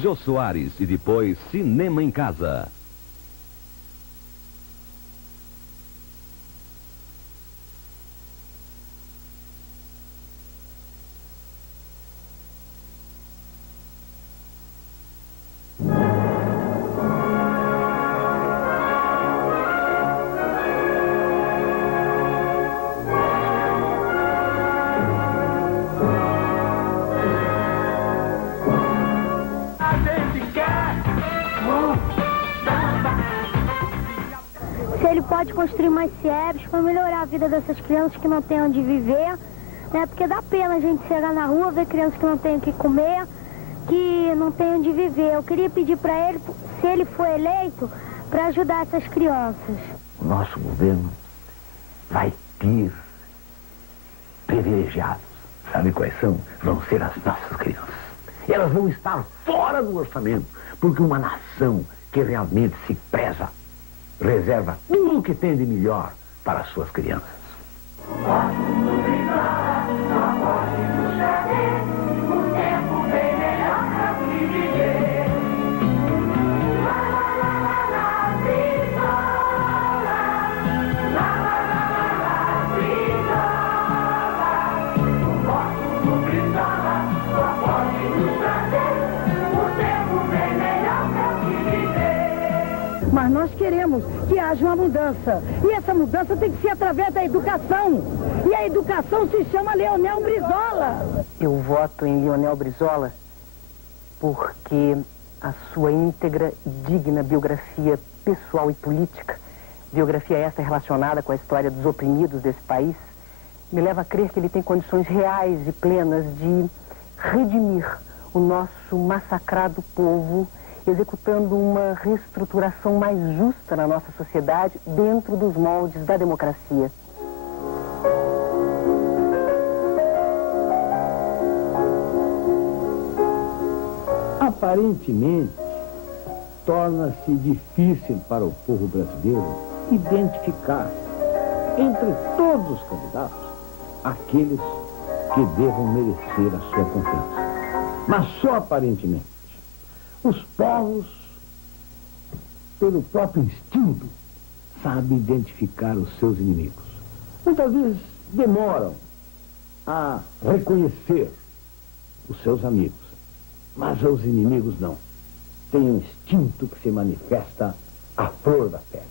Jô Soares e depois Cinema em Casa. Se ele pode construir mais CIEPs para melhorar a vida dessas crianças que não têm onde viver, né? Porque dá pena a gente chegar na rua, ver crianças que não têm o que comer, que não têm onde viver. Eu queria pedir para ele, se ele for eleito, para ajudar essas crianças. O nosso governo vai ter privilegiados. Sabe quais são? Vão ser as nossas crianças. Elas vão estar fora do orçamento, porque uma nação que realmente se preza reserva tudo o que tem de melhor para as suas crianças. Mas nós queremos que haja uma mudança. E essa mudança tem que ser através da educação. E a educação se chama Leonel Brizola. Eu voto em Leonel Brizola porque a sua íntegra e digna biografia pessoal e política, biografia essa relacionada com a história dos oprimidos desse país, me leva a crer que ele tem condições reais e plenas de redimir o nosso massacrado povo, executando uma reestruturação mais justa na nossa sociedade dentro dos moldes da democracia. Aparentemente, torna-se difícil para o povo brasileiro identificar entre todos os candidatos aqueles que devam merecer a sua confiança. Mas só aparentemente. Os povos, pelo próprio instinto, sabem identificar os seus inimigos. Muitas vezes demoram a reconhecer os seus amigos, mas os inimigos não. Têm um instinto que se manifesta à flor da pele.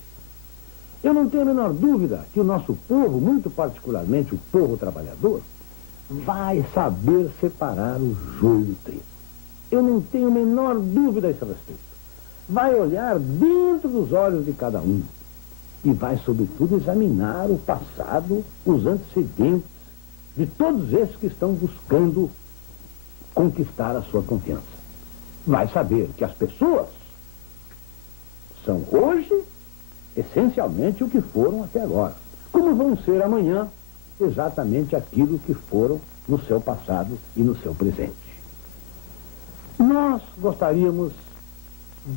Eu não tenho a menor dúvida que o nosso povo, muito particularmente o povo trabalhador, vai saber separar o joio do trigo. Eu não tenho a menor dúvida a esse respeito. Vai olhar dentro dos olhos de cada um e vai, sobretudo, examinar o passado, os antecedentes de todos esses que estão buscando conquistar a sua confiança. Vai saber que as pessoas são hoje, essencialmente, o que foram até agora. Como vão ser amanhã, exatamente aquilo que foram no seu passado e no seu presente. Nós gostaríamos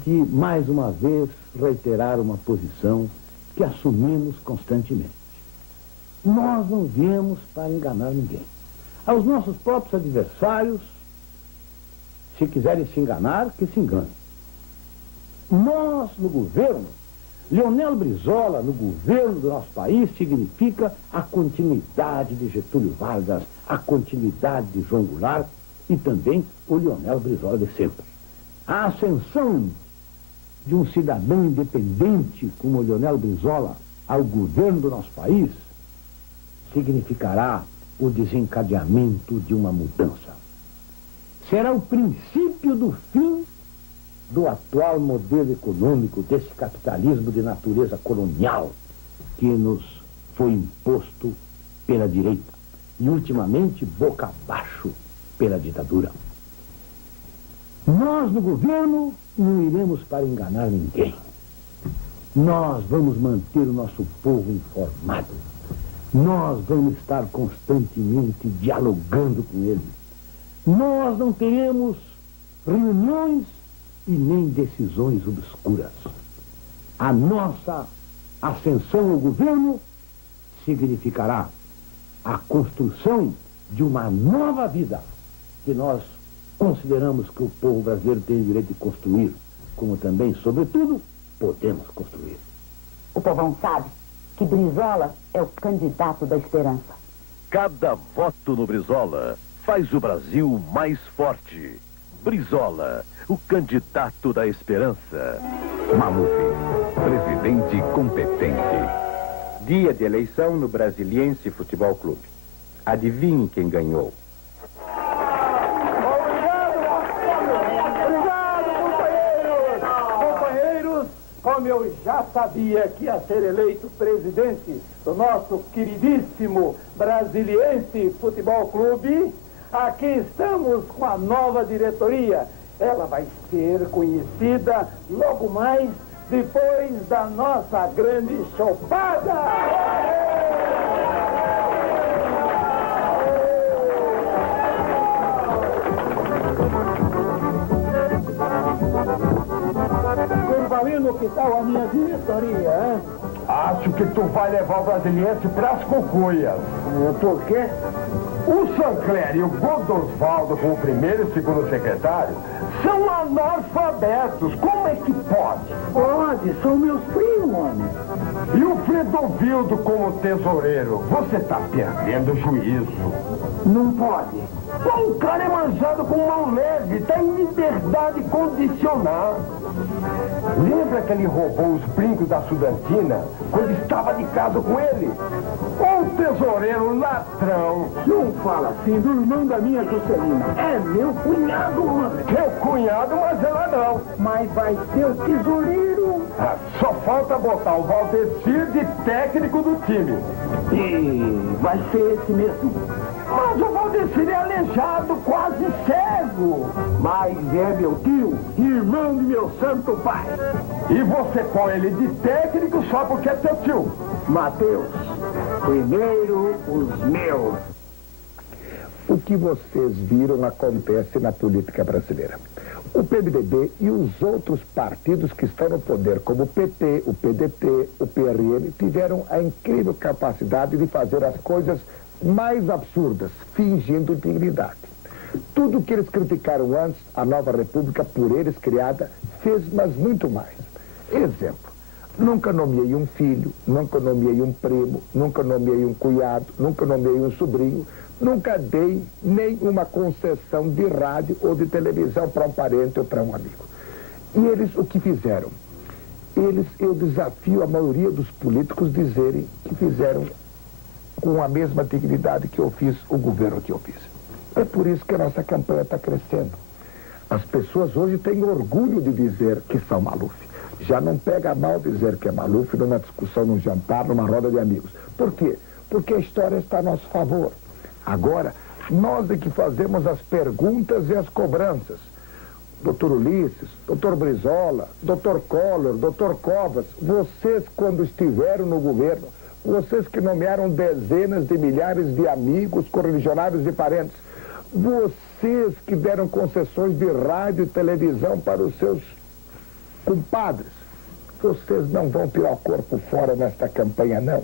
de, mais uma vez, reiterar uma posição que assumimos constantemente. Nós não viemos para enganar ninguém. Aos nossos próprios adversários, se quiserem se enganar, que se enganem. Nós, no governo, Leonel Brizola, no governo do nosso país, significa a continuidade de Getúlio Vargas, a continuidade de João Goulart, e também o Leonel Brizola de sempre. A ascensão de um cidadão independente como o Leonel Brizola ao governo do nosso país significará o desencadeamento de uma mudança. Será o princípio do fim do atual modelo econômico, desse capitalismo de natureza colonial que nos foi imposto pela direita e, ultimamente, boca abaixo pela ditadura. Nós, no governo, não iremos para enganar ninguém. Nós vamos manter o nosso povo informado. Nós vamos estar constantemente dialogando com ele. Nós não teremos reuniões e nem decisões obscuras. A nossa ascensão ao governo significará a construção de uma nova vida que nós Consideramos que o povo brasileiro tem o direito de construir, como também, sobretudo, podemos construir. O povão sabe que Brizola é o candidato da esperança. Cada voto no Brizola faz o Brasil mais forte. Brizola, o candidato da esperança. Maluf, presidente competente. Dia de eleição no Brasiliense Futebol Clube. Adivinhe quem ganhou. Companheiros, como eu já sabia que ia ser eleito presidente do nosso queridíssimo Brasiliense Futebol Clube, aqui estamos com a nova diretoria. Ela vai ser conhecida logo mais depois da nossa grande chopada. Curvalino, que tal a minha diretoria, hein? Acho que tu vai levar o Brasiliense pras cucuias. Por quê? O Sancler e o Godosvaldo, como primeiro e segundo secretário, são analfabetos. Como é que pode? Pode, são meus primos, homem. E o Fredovildo como tesoureiro? Você tá perdendo o juízo. Não pode. O cara é manjado com mão leve, tá em liberdade condicional. Lembra que ele roubou os brincos da Sudantina quando estava de casa com ele? O tesoureiro ladrão. Não fala assim do irmão da minha Juscelina. É meu cunhado, homem. Meu cunhado, mas ela não. Mas vai ser o tesoureiro. Ah, só falta botar o Valdecir de técnico do time. E vai ser esse mesmo. Mas o Valdecir é aleijado, quase cego. Mas é meu tio, irmão de meu santo pai. E você põe ele de técnico só porque é teu tio. Mateus, primeiro os meus. O que vocês viram acontece na política brasileira. O PMDB e os outros partidos que estão no poder, como o PT, o PDT, o PRN, tiveram a incrível capacidade de fazer as coisas mais absurdas, fingindo dignidade. Tudo que eles criticaram antes, a nova república, por eles criada, fez, mas muito mais. Exemplo, nunca nomeei um filho, nunca nomeei um primo, nunca nomeei um cunhado, nunca nomeei um sobrinho, nunca dei nenhuma concessão de rádio ou de televisão para um parente ou para um amigo. E eles o que fizeram? Eu desafio a maioria dos políticos dizerem que fizeram com a mesma dignidade que eu fiz, o governo que eu fiz. É por isso que a nossa campanha está crescendo. As pessoas hoje têm orgulho de dizer que são Maluf. Já não pega mal dizer que é Maluf numa discussão, num jantar, numa roda de amigos. Por quê? Porque a história está a nosso favor. Agora, nós é que fazemos as perguntas e as cobranças. Doutor Ulisses, doutor Brizola, doutor Collor, doutor Covas, vocês quando estiveram no governo, vocês que nomearam dezenas de milhares de amigos, correligionários e parentes, vocês que deram concessões de rádio e televisão para os seus compadres, vocês não vão tirar o corpo fora nesta campanha, não.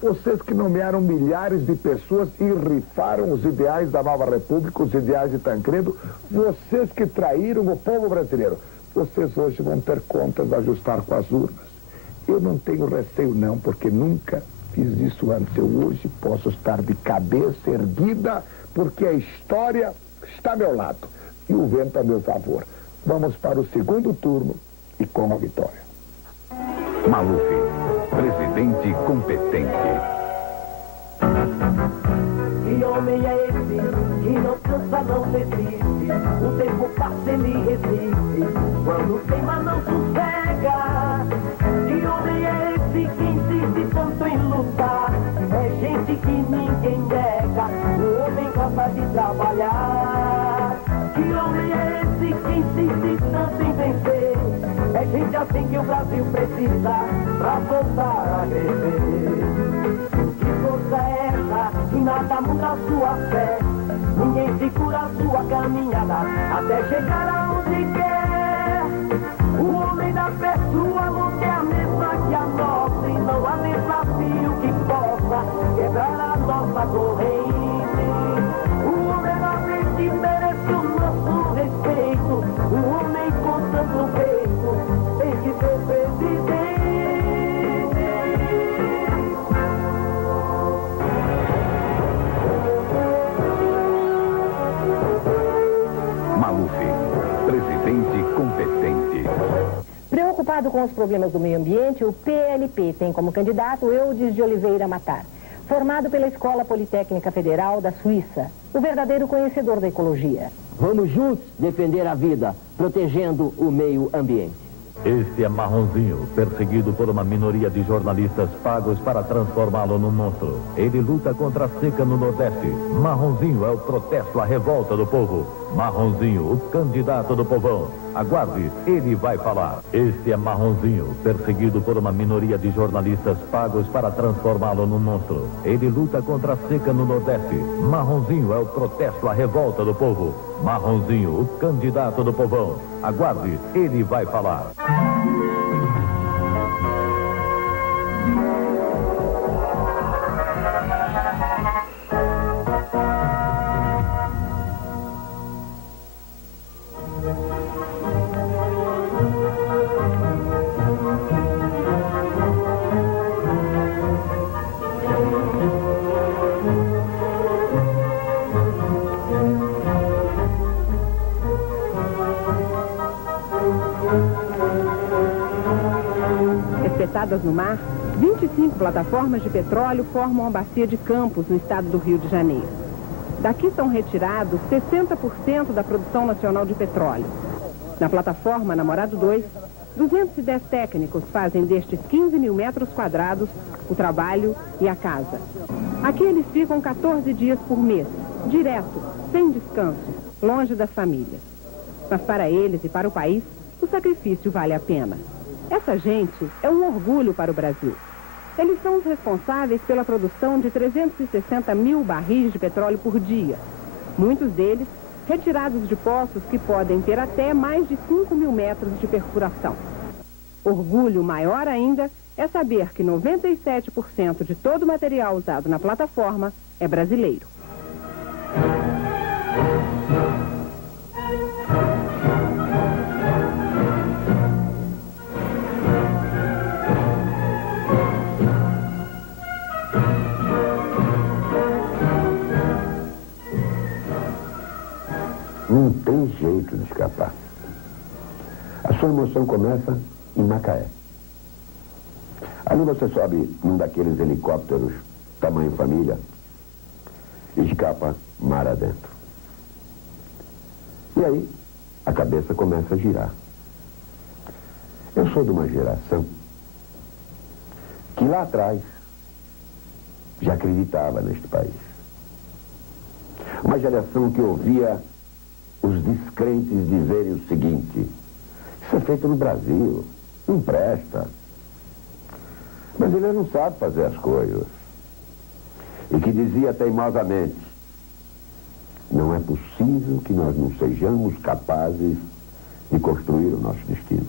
Vocês que nomearam milhares de pessoas e rifaram os ideais da nova república, os ideais de Tancredo, vocês que traíram o povo brasileiro, vocês hoje vão ter contas a ajustar com as urnas. Eu não tenho receio, não, porque nunca fiz isso antes. Eu hoje posso estar de cabeça erguida, porque a história está ao meu lado e o vento a meu favor. Vamos para o segundo turno e com a vitória. Maluf, presidente competente. Que homem é esse que não cansa, não desiste? O tempo passa, ele resiste. Quando queima, não sossega. Que homem é esse que insiste tanto em lutar? É gente que ninguém nega. O homem capaz de trabalhar. Que homem é esse que insiste tanto em vencer? É gente assim que o Brasil precisa pra voltar a crescer. Que força é essa que nada muda a sua fé? Ninguém segura a sua caminhada até chegar aonde quer. O homem da fé, sua luta é a mesma que a nossa, e não há desafio que possa quebrar a nossa corrente. O homem da frente merece o nosso respeito. Presidente competente. Preocupado com os problemas do meio ambiente, o PLP tem como candidato Eudes de Oliveira Matar, formado pela Escola Politécnica Federal da Suíça, o verdadeiro conhecedor da ecologia. Vamos juntos defender a vida, protegendo o meio ambiente. Este é Marronzinho, perseguido por uma minoria de jornalistas pagos para transformá-lo num monstro. Ele luta contra a seca no Nordeste. Marronzinho é o protesto, a revolta do povo. Marronzinho, o candidato do povão. Aguarde, ele vai falar. Este é Marronzinho, perseguido por uma minoria de jornalistas pagos para transformá-lo num monstro. Ele luta contra a seca no Nordeste. Marronzinho é o protesto, a revolta do povo. Marronzinho, o candidato do povão. Aguarde, ele vai falar. Espetadas no mar, 25 plataformas de petróleo formam a bacia de Campos, no estado do Rio de Janeiro. Daqui são retirados 60% da produção nacional de petróleo. Na plataforma Namorado 2, 210 técnicos fazem destes 15 mil metros quadrados o trabalho e a casa. Aqui eles ficam 14 dias por mês, direto, sem descanso, longe das famílias. Mas para eles e para o país, o sacrifício vale a pena. Essa gente é um orgulho para o Brasil. Eles são os responsáveis pela produção de 360 mil barris de petróleo por dia. Muitos deles retirados de poços que podem ter até mais de 5 mil metros de perfuração. Orgulho maior ainda é saber que 97% de todo o material usado na plataforma é brasileiro. Não tem jeito de escapar. A sua emoção começa em Macaé. Ali você sobe num daqueles helicópteros tamanho família e escapa mar adentro. E aí, a cabeça começa a girar. Eu sou de uma geração que lá atrás já acreditava neste país. Uma geração que ouvia os descrentes dizerem o seguinte: isso é feito no Brasil, não presta. O brasileiro não sabe fazer as coisas. E que dizia teimosamente: não é possível que nós não sejamos capazes de construir o nosso destino.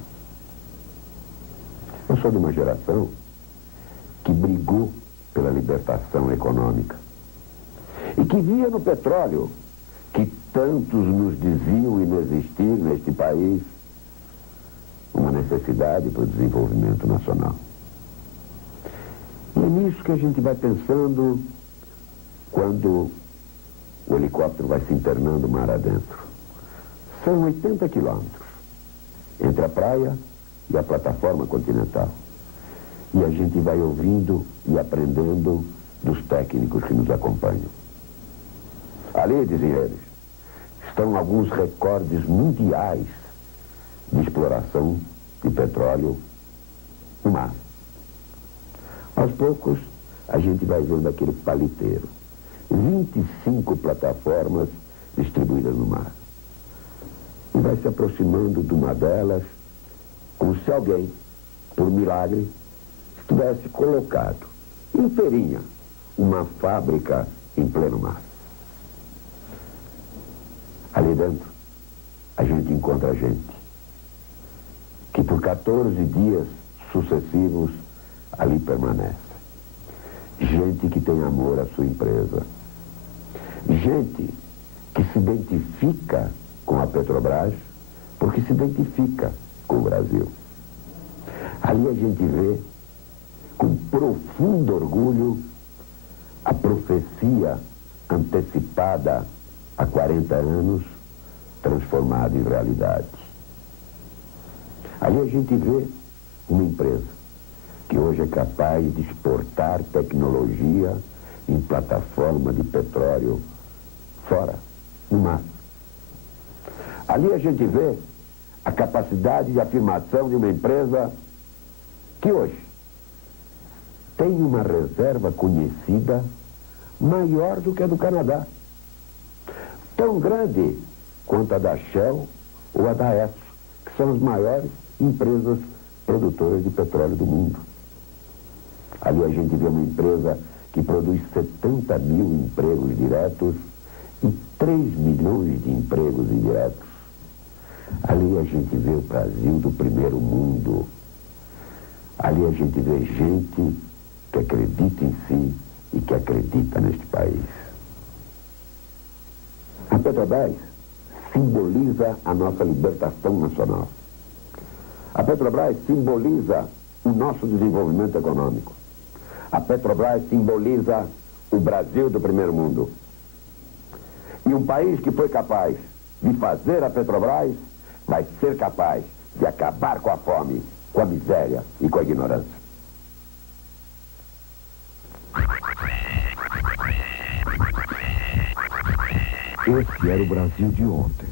Eu sou de uma geração que brigou pela libertação econômica e que via no petróleo, que tantos nos diziam inexistir neste país, uma necessidade para o desenvolvimento nacional. E é nisso que a gente vai pensando quando o helicóptero vai se internando mar adentro. São 80 quilômetros entre a praia e a plataforma continental. E a gente vai ouvindo e aprendendo dos técnicos que nos acompanham. Ali, dizem eles, estão alguns recordes mundiais de exploração de petróleo no mar. Aos poucos, a gente vai vendo aquele paliteiro. 25 plataformas distribuídas no mar. E vai se aproximando de uma delas, como se alguém, por milagre, tivesse colocado inteirinha uma fábrica em pleno mar. Ali dentro, a gente encontra gente que por 14 dias sucessivos ali permanece. Gente que tem amor à sua empresa. Gente que se identifica com a Petrobras porque se identifica com o Brasil. Ali a gente vê com profundo orgulho a profecia antecipada há 40 anos transformada em realidade. Ali a gente vê uma empresa que hoje é capaz de exportar tecnologia em plataforma de petróleo fora, no mar. Ali a gente vê a capacidade de afirmação de uma empresa que hoje tem uma reserva conhecida maior do que a do Canadá. Tão grande quanto a da Shell ou a da Esso, que são as maiores empresas produtoras de petróleo do mundo. Ali a gente vê uma empresa que produz 70 mil empregos diretos e 3 milhões de empregos indiretos. Ali a gente vê o Brasil do primeiro mundo. Ali a gente vê gente que acredita em si e que acredita neste país. A Petrobras simboliza a nossa libertação nacional. A Petrobras simboliza o nosso desenvolvimento econômico. A Petrobras simboliza o Brasil do primeiro mundo. E um país que foi capaz de fazer a Petrobras vai ser capaz de acabar com a fome, com a miséria e com a ignorância. Esse era o Brasil de ontem.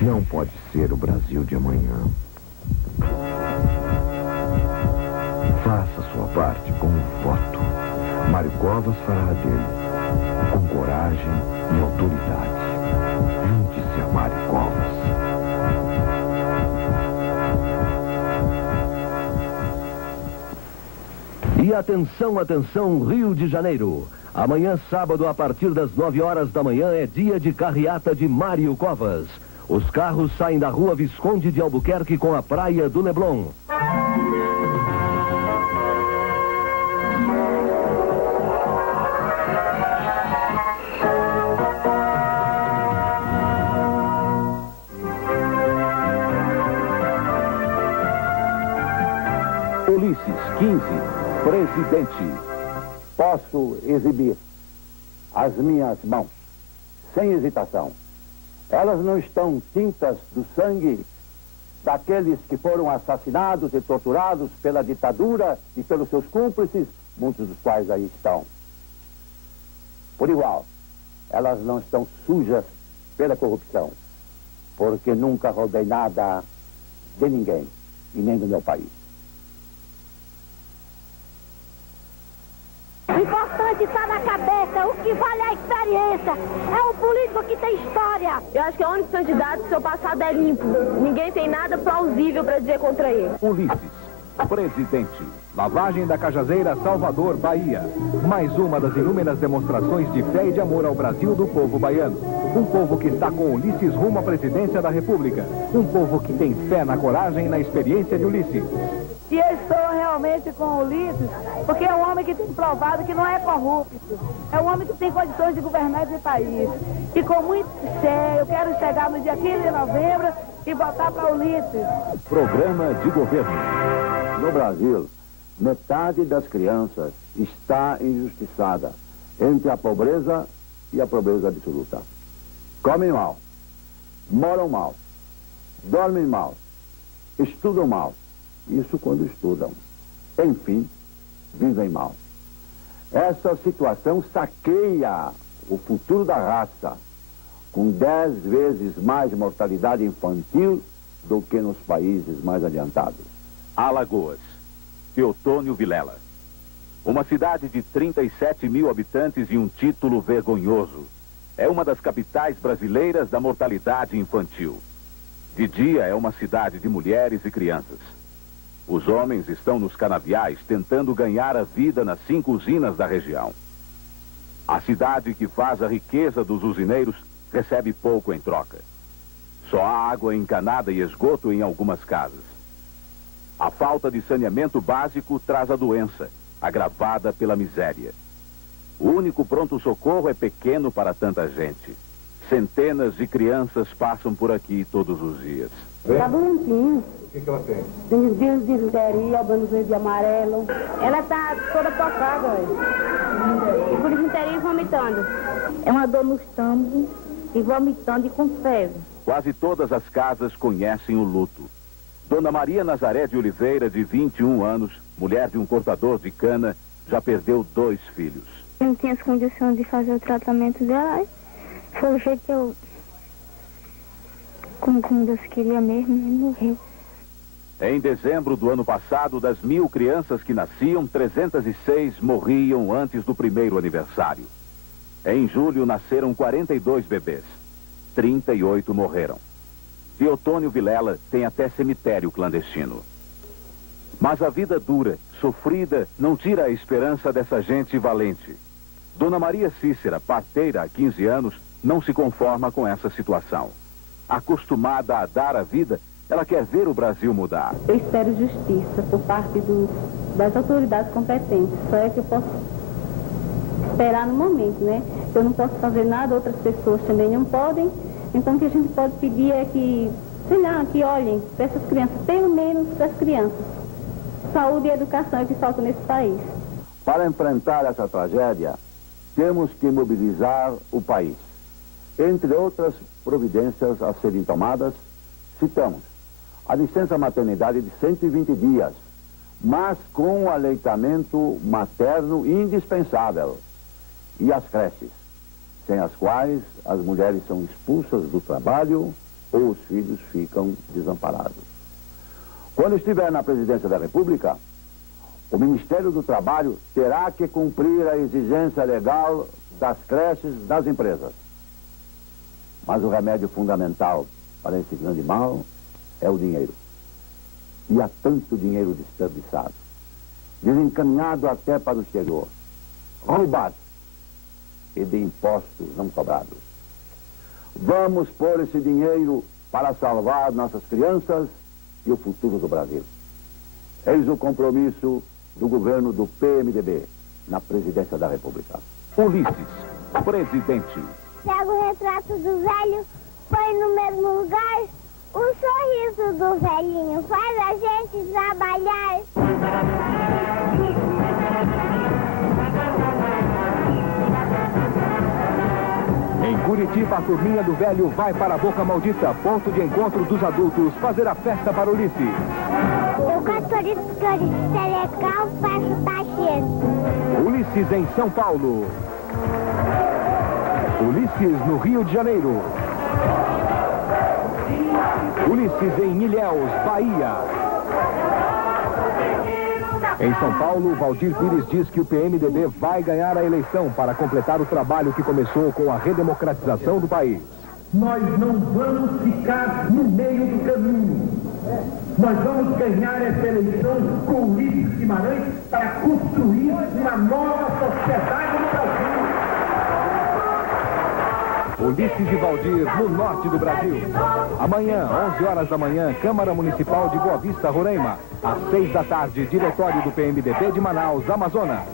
Não pode ser o Brasil de amanhã. Faça sua parte com o voto. Mário Covas fará a dele, com coragem e autoridade. Junte-se a Mário Covas. E atenção, atenção, Rio de Janeiro. Amanhã, sábado, a partir das 9 horas da manhã, é dia de carreata de Mário Covas. Os carros saem da rua Visconde de Albuquerque com a praia do Leblon. Ulisses 15, presidente. Posso exibir as minhas mãos, sem hesitação. Elas não estão tintas do sangue daqueles que foram assassinados e torturados pela ditadura e pelos seus cúmplices, muitos dos quais aí estão. Por igual, elas não estão sujas pela corrupção, porque nunca roubei nada de ninguém, e nem do meu país. O importante está na cabeça, o que vale é a experiência. É um político que tem história. Eu acho que é o único candidato que seu passado é limpo. Ninguém tem nada plausível para dizer contra ele. Ulisses, presidente. Lavagem da Cajazeira, Salvador, Bahia. Mais uma das inúmeras demonstrações de fé e de amor ao Brasil do povo baiano. Um povo que está com Ulisses rumo à presidência da República. Um povo que tem fé na coragem e na experiência de Ulisses. E eu estou realmente com o Ulisses, porque é um homem que tem provado que não é corrupto. É um homem que tem condições de governar esse país. E com muito fé, eu quero chegar no dia 15 de novembro e votar para Ulisses. Programa de governo. No Brasil, metade das crianças está injustiçada entre a pobreza e a pobreza absoluta. Comem mal, moram mal, dormem mal, estudam mal. Isso quando estudam. Enfim, vivem mal. Essa situação saqueia o futuro da raça, com 10 vezes mais mortalidade infantil do que nos países mais adiantados. Alagoas. Teotônio Vilela. Uma cidade de 37 mil habitantes e um título vergonhoso. É uma das capitais brasileiras da mortalidade infantil. De dia é uma cidade de mulheres e crianças. Os homens estão nos canaviais tentando ganhar a vida nas 5 usinas da região. A cidade que faz a riqueza dos usineiros recebe pouco em troca. Só há água encanada e esgoto em algumas casas. A falta de saneamento básico traz a doença, agravada pela miséria. O único pronto-socorro é pequeno para tanta gente. Centenas de crianças passam por aqui todos os dias. Tá doentinho. O que ela tem? Tem vírus de disenteria, dando verde e amarelo. Ela tá toda tocada, e por desinteria e vomitando. É uma dor no estômago e vomitando e com febre. Quase todas as casas conhecem o luto. Dona Maria Nazaré de Oliveira, de 21 anos, mulher de um cortador de cana, já perdeu 2 filhos. Eu não tinha as condições de fazer o tratamento dela. Foi o jeito que eu, como Deus queria mesmo, e morreu. Em dezembro do ano passado, das 1.000 crianças que nasciam, 306 morriam antes do primeiro aniversário. Em julho, nasceram 42 bebês. 38 morreram. Teotônio Vilela tem até cemitério clandestino. Mas a vida dura, sofrida, não tira a esperança dessa gente valente. Dona Maria Cícera, parteira há 15 anos, não se conforma com essa situação. Acostumada a dar a vida, ela quer ver o Brasil mudar. Eu espero justiça por parte das autoridades competentes. Só é que eu posso esperar no momento, né? Eu não posso fazer nada, outras pessoas também não podem. Então o que a gente pode pedir é que, sei lá, que olhem para essas crianças, pelo menos para as crianças. Saúde e educação é o que falta nesse país. Para enfrentar essa tragédia, temos que mobilizar o país. Entre outras providências a serem tomadas, citamos a licença maternidade de 120 dias, mas com o aleitamento materno indispensável, e as creches, sem as quais as mulheres são expulsas do trabalho ou os filhos ficam desamparados. Quando estiver na presidência da República, o Ministério do Trabalho terá que cumprir a exigência legal das creches das empresas. Mas o remédio fundamental para esse grande mal é o dinheiro. E há tanto dinheiro desperdiçado, desencaminhado até para o exterior, roubado e de impostos não cobrados. Vamos pôr esse dinheiro para salvar nossas crianças e o futuro do Brasil. Eis o compromisso do governo do PMDB na presidência da República. Ulisses, presidente. Pega o retrato do velho, põe no mesmo lugar. O sorriso do velhinho faz a gente trabalhar. Em Curitiba, a turminha do velho vai para a Boca Maldita, ponto de encontro dos adultos, fazer a festa para Ulisses. O cantorista é legal para chutar cheiro. Ulisses em São Paulo. Ulisses no Rio de Janeiro. Ulisses em Ilhéus, Bahia. Em São Paulo, Valdir Pires diz que o PMDB vai ganhar a eleição para completar o trabalho que começou com a redemocratização do país. Nós não vamos ficar no meio do caminho. Nós vamos ganhar essa eleição com Ulisses Guimarães para construir uma nova sociedade no Brasil. Ulisses e Valdir, no norte do Brasil. Amanhã, 11 horas da manhã, Câmara Municipal de Boa Vista, Roraima. Às 6 da tarde, Diretório do PMDB de Manaus, Amazonas.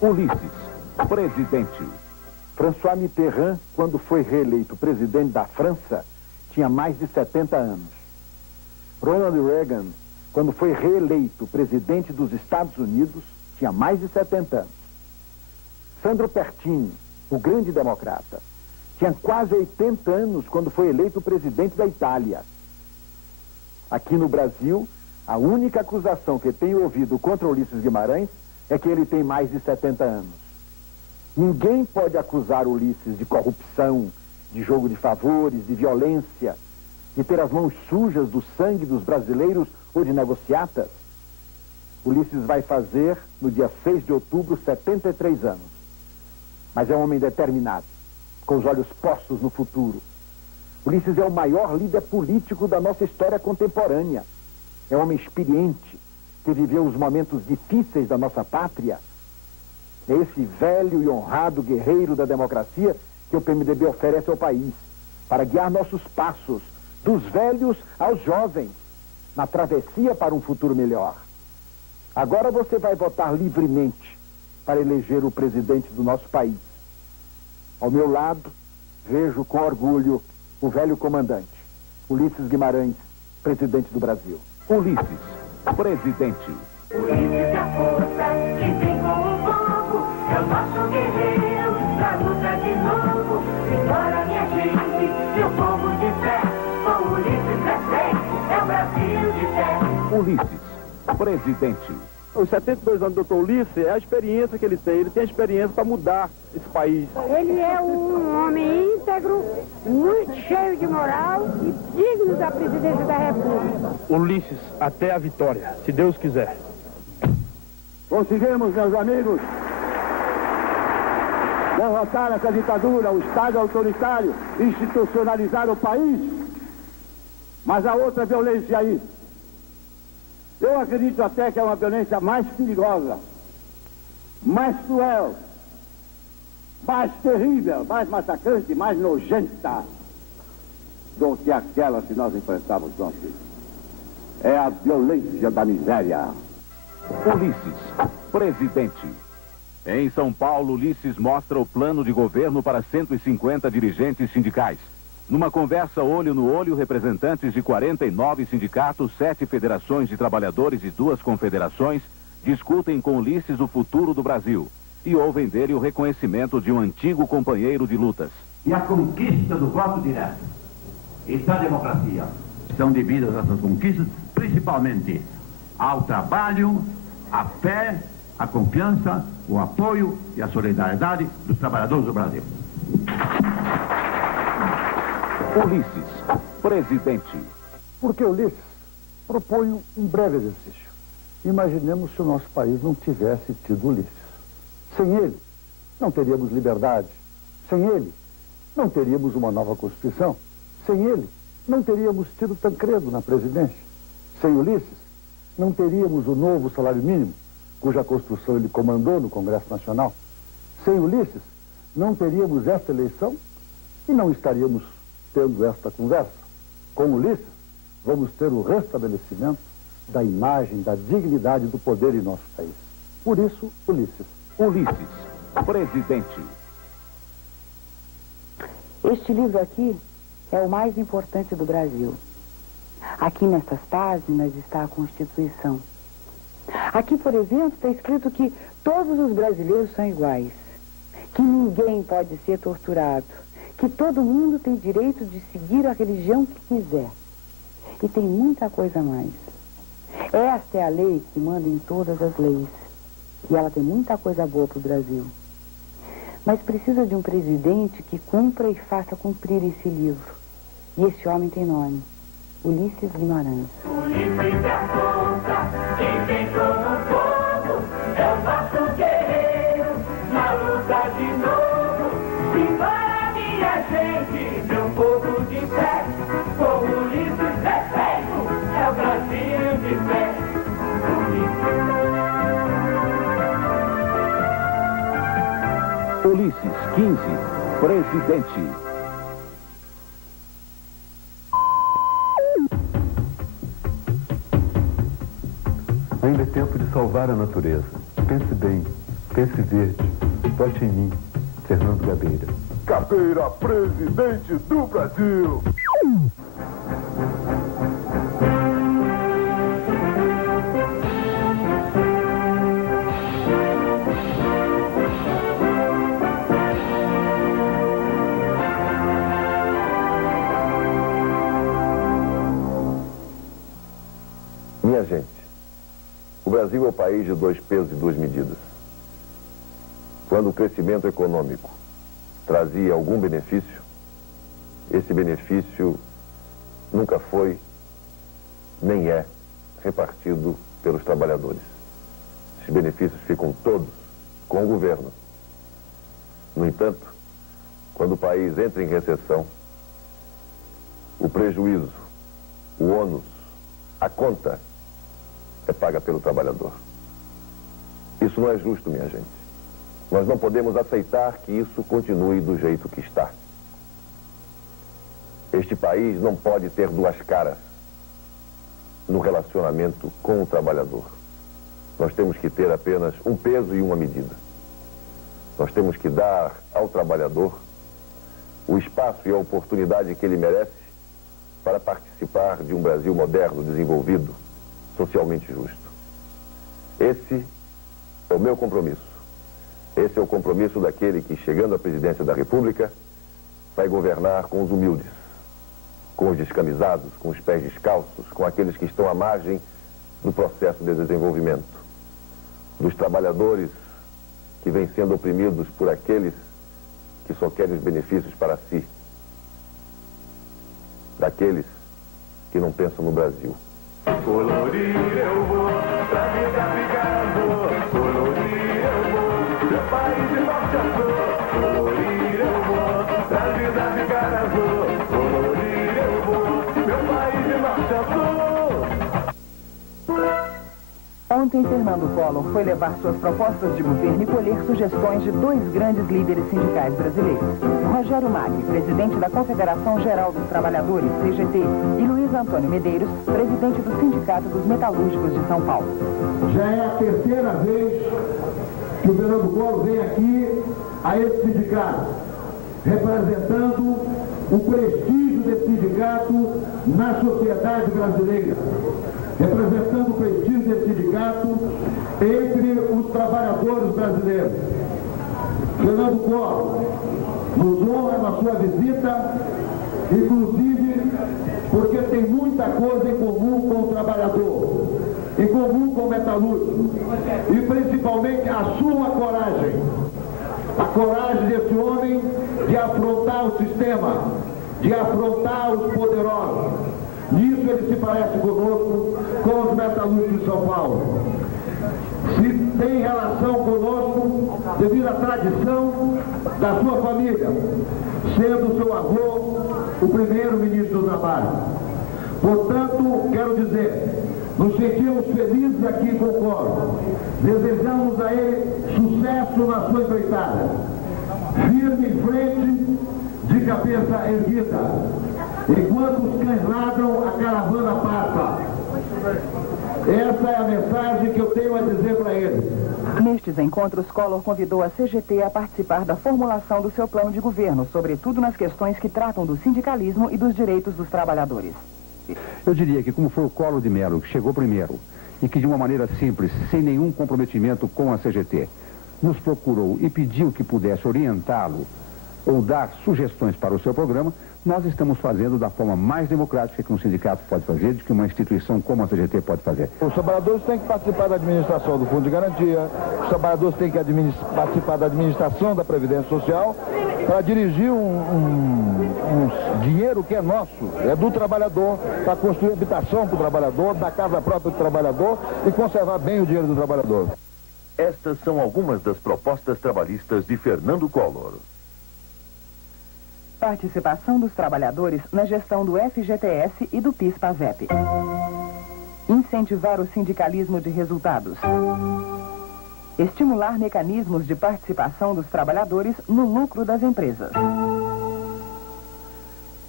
Ulisses, presidente. François Mitterrand, quando foi reeleito presidente da França, tinha mais de 70 anos. Ronald Reagan, quando foi reeleito presidente dos Estados Unidos, tinha mais de 70 anos. Sandro Pertini, o grande democrata, tinha quase 80 anos quando foi eleito presidente da Itália. Aqui no Brasil, a única acusação que tenho ouvido contra Ulisses Guimarães é que ele tem mais de 70 anos. Ninguém pode acusar Ulisses de corrupção, de jogo de favores, de violência, de ter as mãos sujas do sangue dos brasileiros ou de negociatas. Ulisses vai fazer, no dia 6 de outubro, 73 anos. Mas é um homem determinado, com os olhos postos no futuro. Ulisses é o maior líder político da nossa história contemporânea. É um homem experiente, que viveu os momentos difíceis da nossa pátria. É esse velho e honrado guerreiro da democracia que o PMDB oferece ao país, para guiar nossos passos, dos velhos aos jovens, na travessia para um futuro melhor. Agora você vai votar livremente para eleger o presidente do nosso país. Ao meu lado, vejo com orgulho o velho comandante, Ulisses Guimarães, presidente do Brasil. Ulisses, presidente. Ulisses é a força que vem com o povo, é o nosso guerreiro, pra luta de novo. Vitória, minha gente, meu povo de fé, com Ulisses é 100, é o Brasil de fé. Ulisses, presidente. Os 72 anos do Dr. Ulisses é a experiência que ele tem a experiência para mudar esse país. Ele é um homem íntegro, muito cheio de moral e digno da presidência da República. Ulisses, até a vitória, se Deus quiser. Conseguimos, meus amigos, derrotar essa ditadura, o Estado autoritário, institucionalizar o país. Mas há outra violência aí. Eu acredito até que é uma violência mais perigosa, mais cruel, mais terrível, mais massacrante, mais nojenta do que aquela que nós enfrentamos ontem. É a violência da miséria. Ulisses, presidente. Em São Paulo, Ulisses mostra o plano de governo para 150 dirigentes sindicais. Numa conversa olho no olho, representantes de 49 sindicatos, 7 federações de trabalhadores e 2 confederações discutem com Ulisses o futuro do Brasil e ouvem dele o reconhecimento de um antigo companheiro de lutas. E a conquista do voto direto e da democracia são devidas a essas conquistas principalmente ao trabalho, à fé, à confiança, o apoio e a solidariedade dos trabalhadores do Brasil. Ulisses, presidente. Porque Ulisses propõe um breve exercício. Imaginemos se o nosso país não tivesse tido Ulisses. Sem ele, não teríamos liberdade. Sem ele, não teríamos uma nova Constituição. Sem ele, não teríamos tido Tancredo na presidência. Sem Ulisses, não teríamos o novo salário mínimo, cuja construção ele comandou no Congresso Nacional. Sem Ulisses, não teríamos esta eleição e não estaríamos tendo esta conversa. Com Ulisses, vamos ter o restabelecimento da imagem, da dignidade do poder em nosso país. Por isso, Ulisses. Ulisses, presidente. Este livro aqui é o mais importante do Brasil. Aqui nestas páginas está a Constituição. Aqui, por exemplo, está escrito que todos os brasileiros são iguais, que ninguém pode ser torturado, que todo mundo tem direito de seguir a religião que quiser. E tem muita coisa mais. Esta é a lei que manda em todas as leis. E ela tem muita coisa boa para o Brasil. Mas precisa de um presidente que cumpra e faça cumprir esse livro. E esse homem tem nome: Ulisses Guimarães. Ulisses é a força, quem vem como o povo, é o nosso guerreiro, na luta de novo. Simbora, minha gente, meu povo de pé, com Ulisses é cego, é o Brasil de pé. Ulisses 15, presidente. Ainda é tempo de salvar a natureza. Pense bem, pense verde. Vote em mim, Fernando Gabeira. Gabeira, presidente do Brasil. Minha gente, o Brasil é o país de 2 pesos e 2 medidas. Quando o crescimento econômico trazia algum benefício, esse benefício nunca foi, nem é, repartido pelos trabalhadores. Esses benefícios ficam todos com o governo. No entanto, quando o país entra em recessão, o prejuízo, o ônus, a conta é paga pelo trabalhador. Isso não é justo, minha gente. Nós não podemos aceitar que isso continue do jeito que está. Este país não pode ter 2 caras no relacionamento com o trabalhador. Nós temos que ter apenas um peso e uma medida. Nós temos que dar ao trabalhador o espaço e a oportunidade que ele merece para participar de um Brasil moderno, desenvolvido, socialmente justo. Esse é o meu compromisso. Esse é o compromisso daquele que, chegando à presidência da República, vai governar com os humildes, com os descamisados, com os pés descalços, com aqueles que estão à margem do processo de desenvolvimento, dos trabalhadores que vêm sendo oprimidos por aqueles que só querem os benefícios para si, daqueles que não pensam no Brasil. Colorir eu vou, pra vida ficar azul. Colorir eu vou, meu país de norte a sul. Colorir eu vou, pra vida ficar azul. Colorir eu vou, meu país de norte a sul. Ontem, Fernando Collor foi levar suas propostas de governo e colher sugestões de dois grandes líderes sindicais brasileiros. Rogério Magri, presidente da Confederação Geral dos Trabalhadores, CGT, e Luiz Antônio Medeiros, presidente do Sindicato dos Metalúrgicos de São Paulo. Já é a terceira vez que o Fernando Collor vem aqui a esse sindicato, representando o prestígio desse sindicato na sociedade brasileira, representando o prestígio desse sindicato entre os trabalhadores brasileiros. Fernando Collor nos honra na sua visita, inclusive porque tem muita coisa em comum com o trabalhador, em comum com o metalúrgico, e principalmente a sua coragem. A coragem desse homem de afrontar o sistema, de afrontar os poderosos. Nisso ele se parece conosco, com os metalúrgicos de São Paulo. Se tem relação conosco devido à tradição da sua família, sendo seu avô o primeiro ministro do Trabalho. Portanto, quero dizer, nos sentimos felizes aqui com o Collor. Desejamos a ele sucesso na sua empreitada. Firme em frente, de cabeça erguida. Enquanto os cães ladram, a caravana passa. Essa é a mensagem que eu tenho a dizer para ele. Nestes encontros, Collor convidou a CGT a participar da formulação do seu plano de governo, sobretudo nas questões que tratam do sindicalismo e dos direitos dos trabalhadores. Eu diria que, como foi o Collor de Mello, que chegou primeiro, e que de uma maneira simples, sem nenhum comprometimento com a CGT, nos procurou e pediu que pudesse orientá-lo ou dar sugestões para o seu programa, nós estamos fazendo da forma mais democrática que um sindicato pode fazer, de que uma instituição como a CGT pode fazer. Os trabalhadores têm que participar da administração do Fundo de Garantia, os trabalhadores têm que participar da administração da Previdência Social para dirigir um dinheiro que é nosso, é do trabalhador, para construir habitação para o trabalhador, da casa própria do trabalhador e conservar bem o dinheiro do trabalhador. Estas são algumas das propostas trabalhistas de Fernando Collor. Participação dos trabalhadores na gestão do FGTS e do PIS/PASEP. Incentivar o sindicalismo de resultados. Estimular mecanismos de participação dos trabalhadores no lucro das empresas.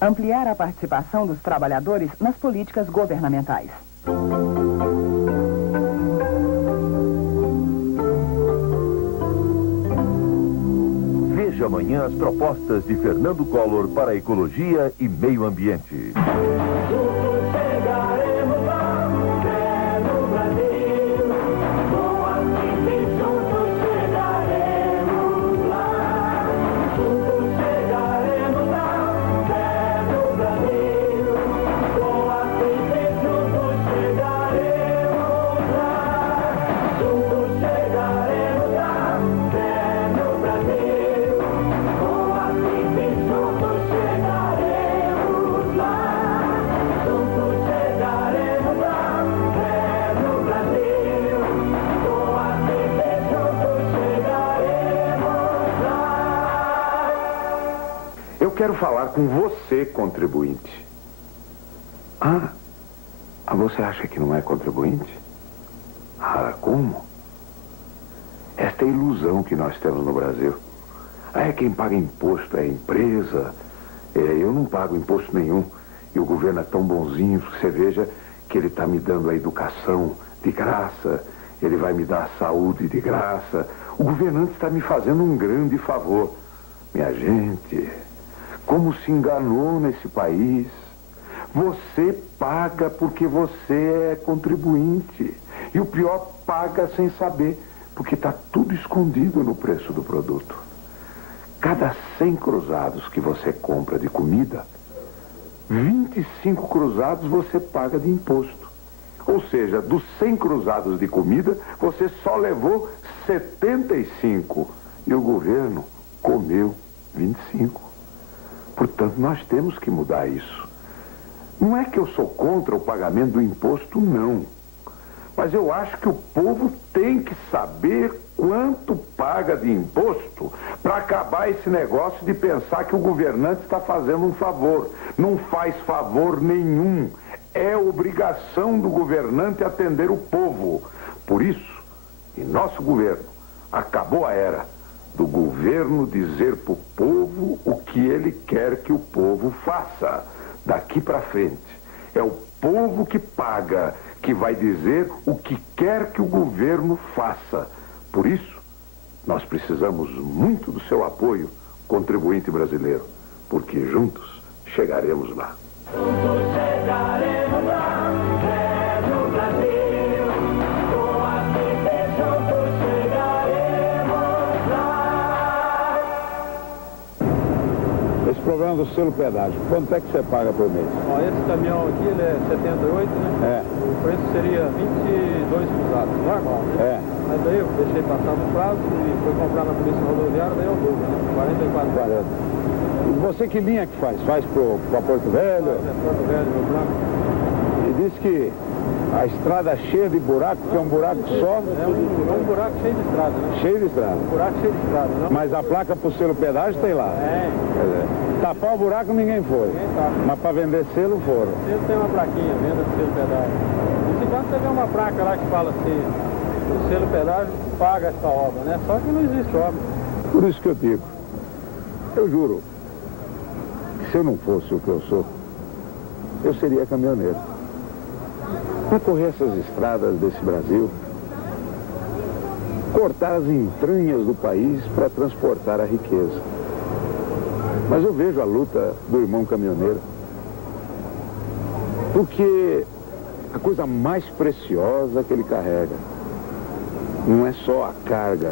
Ampliar a participação dos trabalhadores nas políticas governamentais. Veja amanhã as propostas de Fernando Collor para a ecologia e meio ambiente. Eu quero falar com você, contribuinte. Ah, você acha que não é contribuinte? Ah, como? Esta é a ilusão que nós temos no Brasil. Quem paga imposto é a empresa. Eu não pago imposto nenhum. E o governo é tão bonzinho que você veja que ele está me dando a educação de graça. Ele vai me dar a saúde de graça. O governante está me fazendo um grande favor. Minha gente, como se enganou nesse país. Você paga porque você é contribuinte. E o pior, paga sem saber, porque está tudo escondido no preço do produto. Cada 100 cruzados que você compra de comida, 25 cruzados você paga de imposto. Ou seja, dos 100 cruzados de comida, você só levou 75. E o governo comeu 25. Portanto, nós temos que mudar isso. Não é que eu sou contra o pagamento do imposto, não. Mas eu acho que o povo tem que saber quanto paga de imposto para acabar esse negócio de pensar que o governante está fazendo um favor. Não faz favor nenhum. É obrigação do governante atender o povo. Por isso, em nosso governo, acabou a era do governo dizer para o povo o que ele quer que o povo faça. Daqui para frente, é o povo que paga, que vai dizer o que quer que o governo faça. Por isso, nós precisamos muito do seu apoio, contribuinte brasileiro, porque juntos chegaremos lá. Juntos chegaremos lá, é no Brasil, com a gente juntos chegaremos lá. Esse programa do selo pedágio, quanto é que você paga por mês? Ó, esse caminhão aqui, ele é 78, né? O preço seria 22 cruzados, normal, né? Mas daí eu deixei passar no prazo e fui comprar na polícia rodoviária, daí eu dobro, né? 44. 40. E você que linha que faz? Faz pra Porto Velho? Porto Velho, Rio Branco. E diz que a estrada cheia de buraco, que é um buraco só. É um buraco cheio de estrada, né? Cheio de estrada. Um buraco cheio de estrada, não? Mas a placa pro selo pedágio tem lá. Quer dizer, tapar o buraco ninguém foi. Mas para vender selo foram. Selo tem uma plaquinha, venda de selo pedágio. E se quando você vê uma placa lá que fala assim, o selo pedágio paga essa obra, né? Só que não existe obra. Por isso que eu digo, eu juro, que se eu não fosse o que eu sou, eu seria caminhoneiro. Para correr essas estradas desse Brasil, cortar as entranhas do país para transportar a riqueza. Mas eu vejo a luta do irmão caminhoneiro, porque a coisa mais preciosa que ele carrega não é só a carga,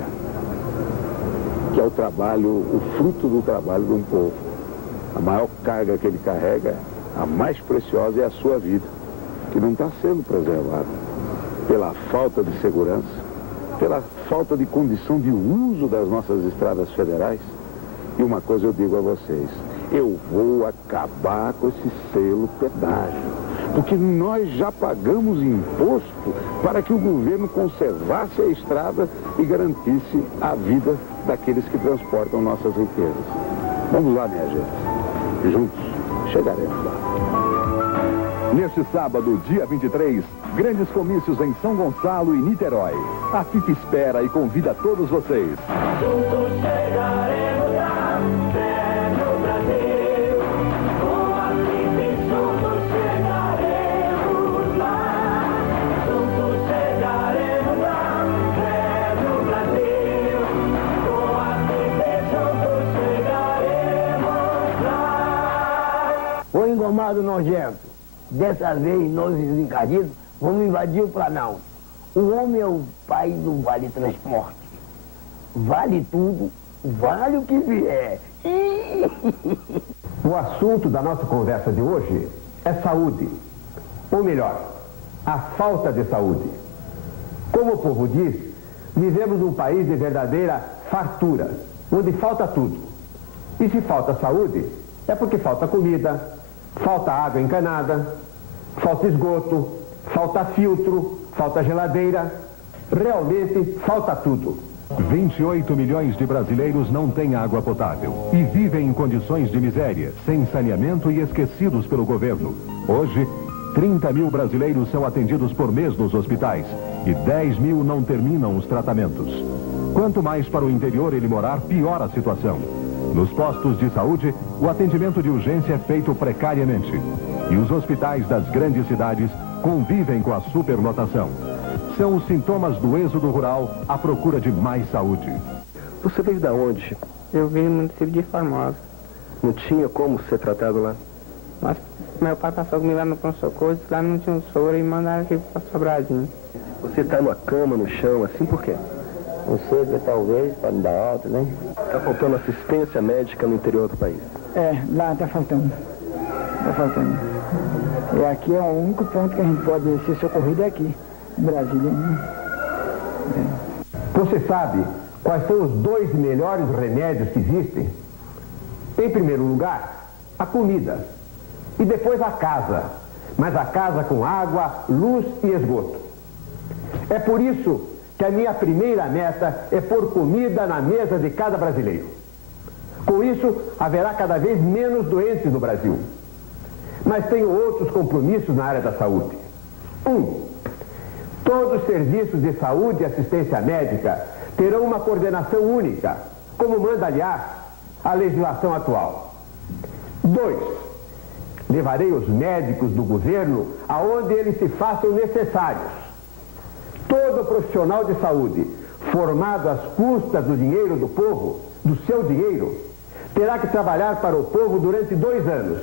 que é o trabalho, o fruto do trabalho de um povo. A maior carga que ele carrega, a mais preciosa, é a sua vida, que não está sendo preservada pela falta de segurança, pela falta de condição de uso das nossas estradas federais. E uma coisa eu digo a vocês, eu vou acabar com esse selo pedágio, porque nós já pagamos imposto para que o governo conservasse a estrada e garantisse a vida daqueles que transportam nossas riquezas. Vamos lá, minha gente, juntos chegaremos lá. Neste sábado, dia 23, grandes comícios em São Gonçalo e Niterói. A FIP espera e convida todos vocês. Juntos chegaremos lá, é no Brasil. Com a FIP juntos chegaremos lá. Juntos chegaremos lá, é no Brasil. Com a FIP juntos chegaremos lá. Ô engomado nojento. Dessa vez, nós, os encardidos, vamos invadir o Planalto. O homem é o pai do Vale Transporte. Vale tudo, vale o que vier. O assunto da nossa conversa de hoje é saúde. Ou melhor, a falta de saúde. Como o povo diz, vivemos num país de verdadeira fartura, onde falta tudo. E se falta saúde, é porque falta comida, falta água encanada, falta esgoto, falta filtro, falta geladeira. Realmente falta tudo. 28 milhões de brasileiros não têm água potável e vivem em condições de miséria, sem saneamento e esquecidos pelo governo. Hoje, 30 mil brasileiros são atendidos por mês nos hospitais e 10 mil não terminam os tratamentos. Quanto mais para o interior ele morar, pior a situação. Nos postos de saúde, o atendimento de urgência é feito precariamente. E os hospitais das grandes cidades convivem com a superlotação. São os sintomas do êxodo rural à procura de mais saúde. Você veio da onde, Chico? Eu vim do município de Formosa. Não tinha como ser tratado lá? Mas meu pai passou comigo lá no pronto-socorro, lá não tinha um soro e mandaram aqui para Sobradinho. Você está numa cama, no chão, assim por quê? Não sei, talvez, para me dar alta, né? Está faltando assistência médica no interior do país? É, lá está faltando. Está faltando. E aqui é o único ponto que a gente pode ser socorrido, é aqui, em Brasília. Você sabe quais são os 2 melhores remédios que existem? Em primeiro lugar, a comida. E depois a casa. Mas a casa com água, luz e esgoto. É por isso que a minha primeira meta é pôr comida na mesa de cada brasileiro. Com isso, haverá cada vez menos doentes no Brasil. Mas tenho outros compromissos na área da saúde. 1. Todos os serviços de saúde e assistência médica terão uma coordenação única, como manda, aliás, a legislação atual. 2. Levarei os médicos do governo aonde eles se façam necessários. Todo profissional de saúde formado às custas do dinheiro do povo, do seu dinheiro, terá que trabalhar para o povo durante 2 anos,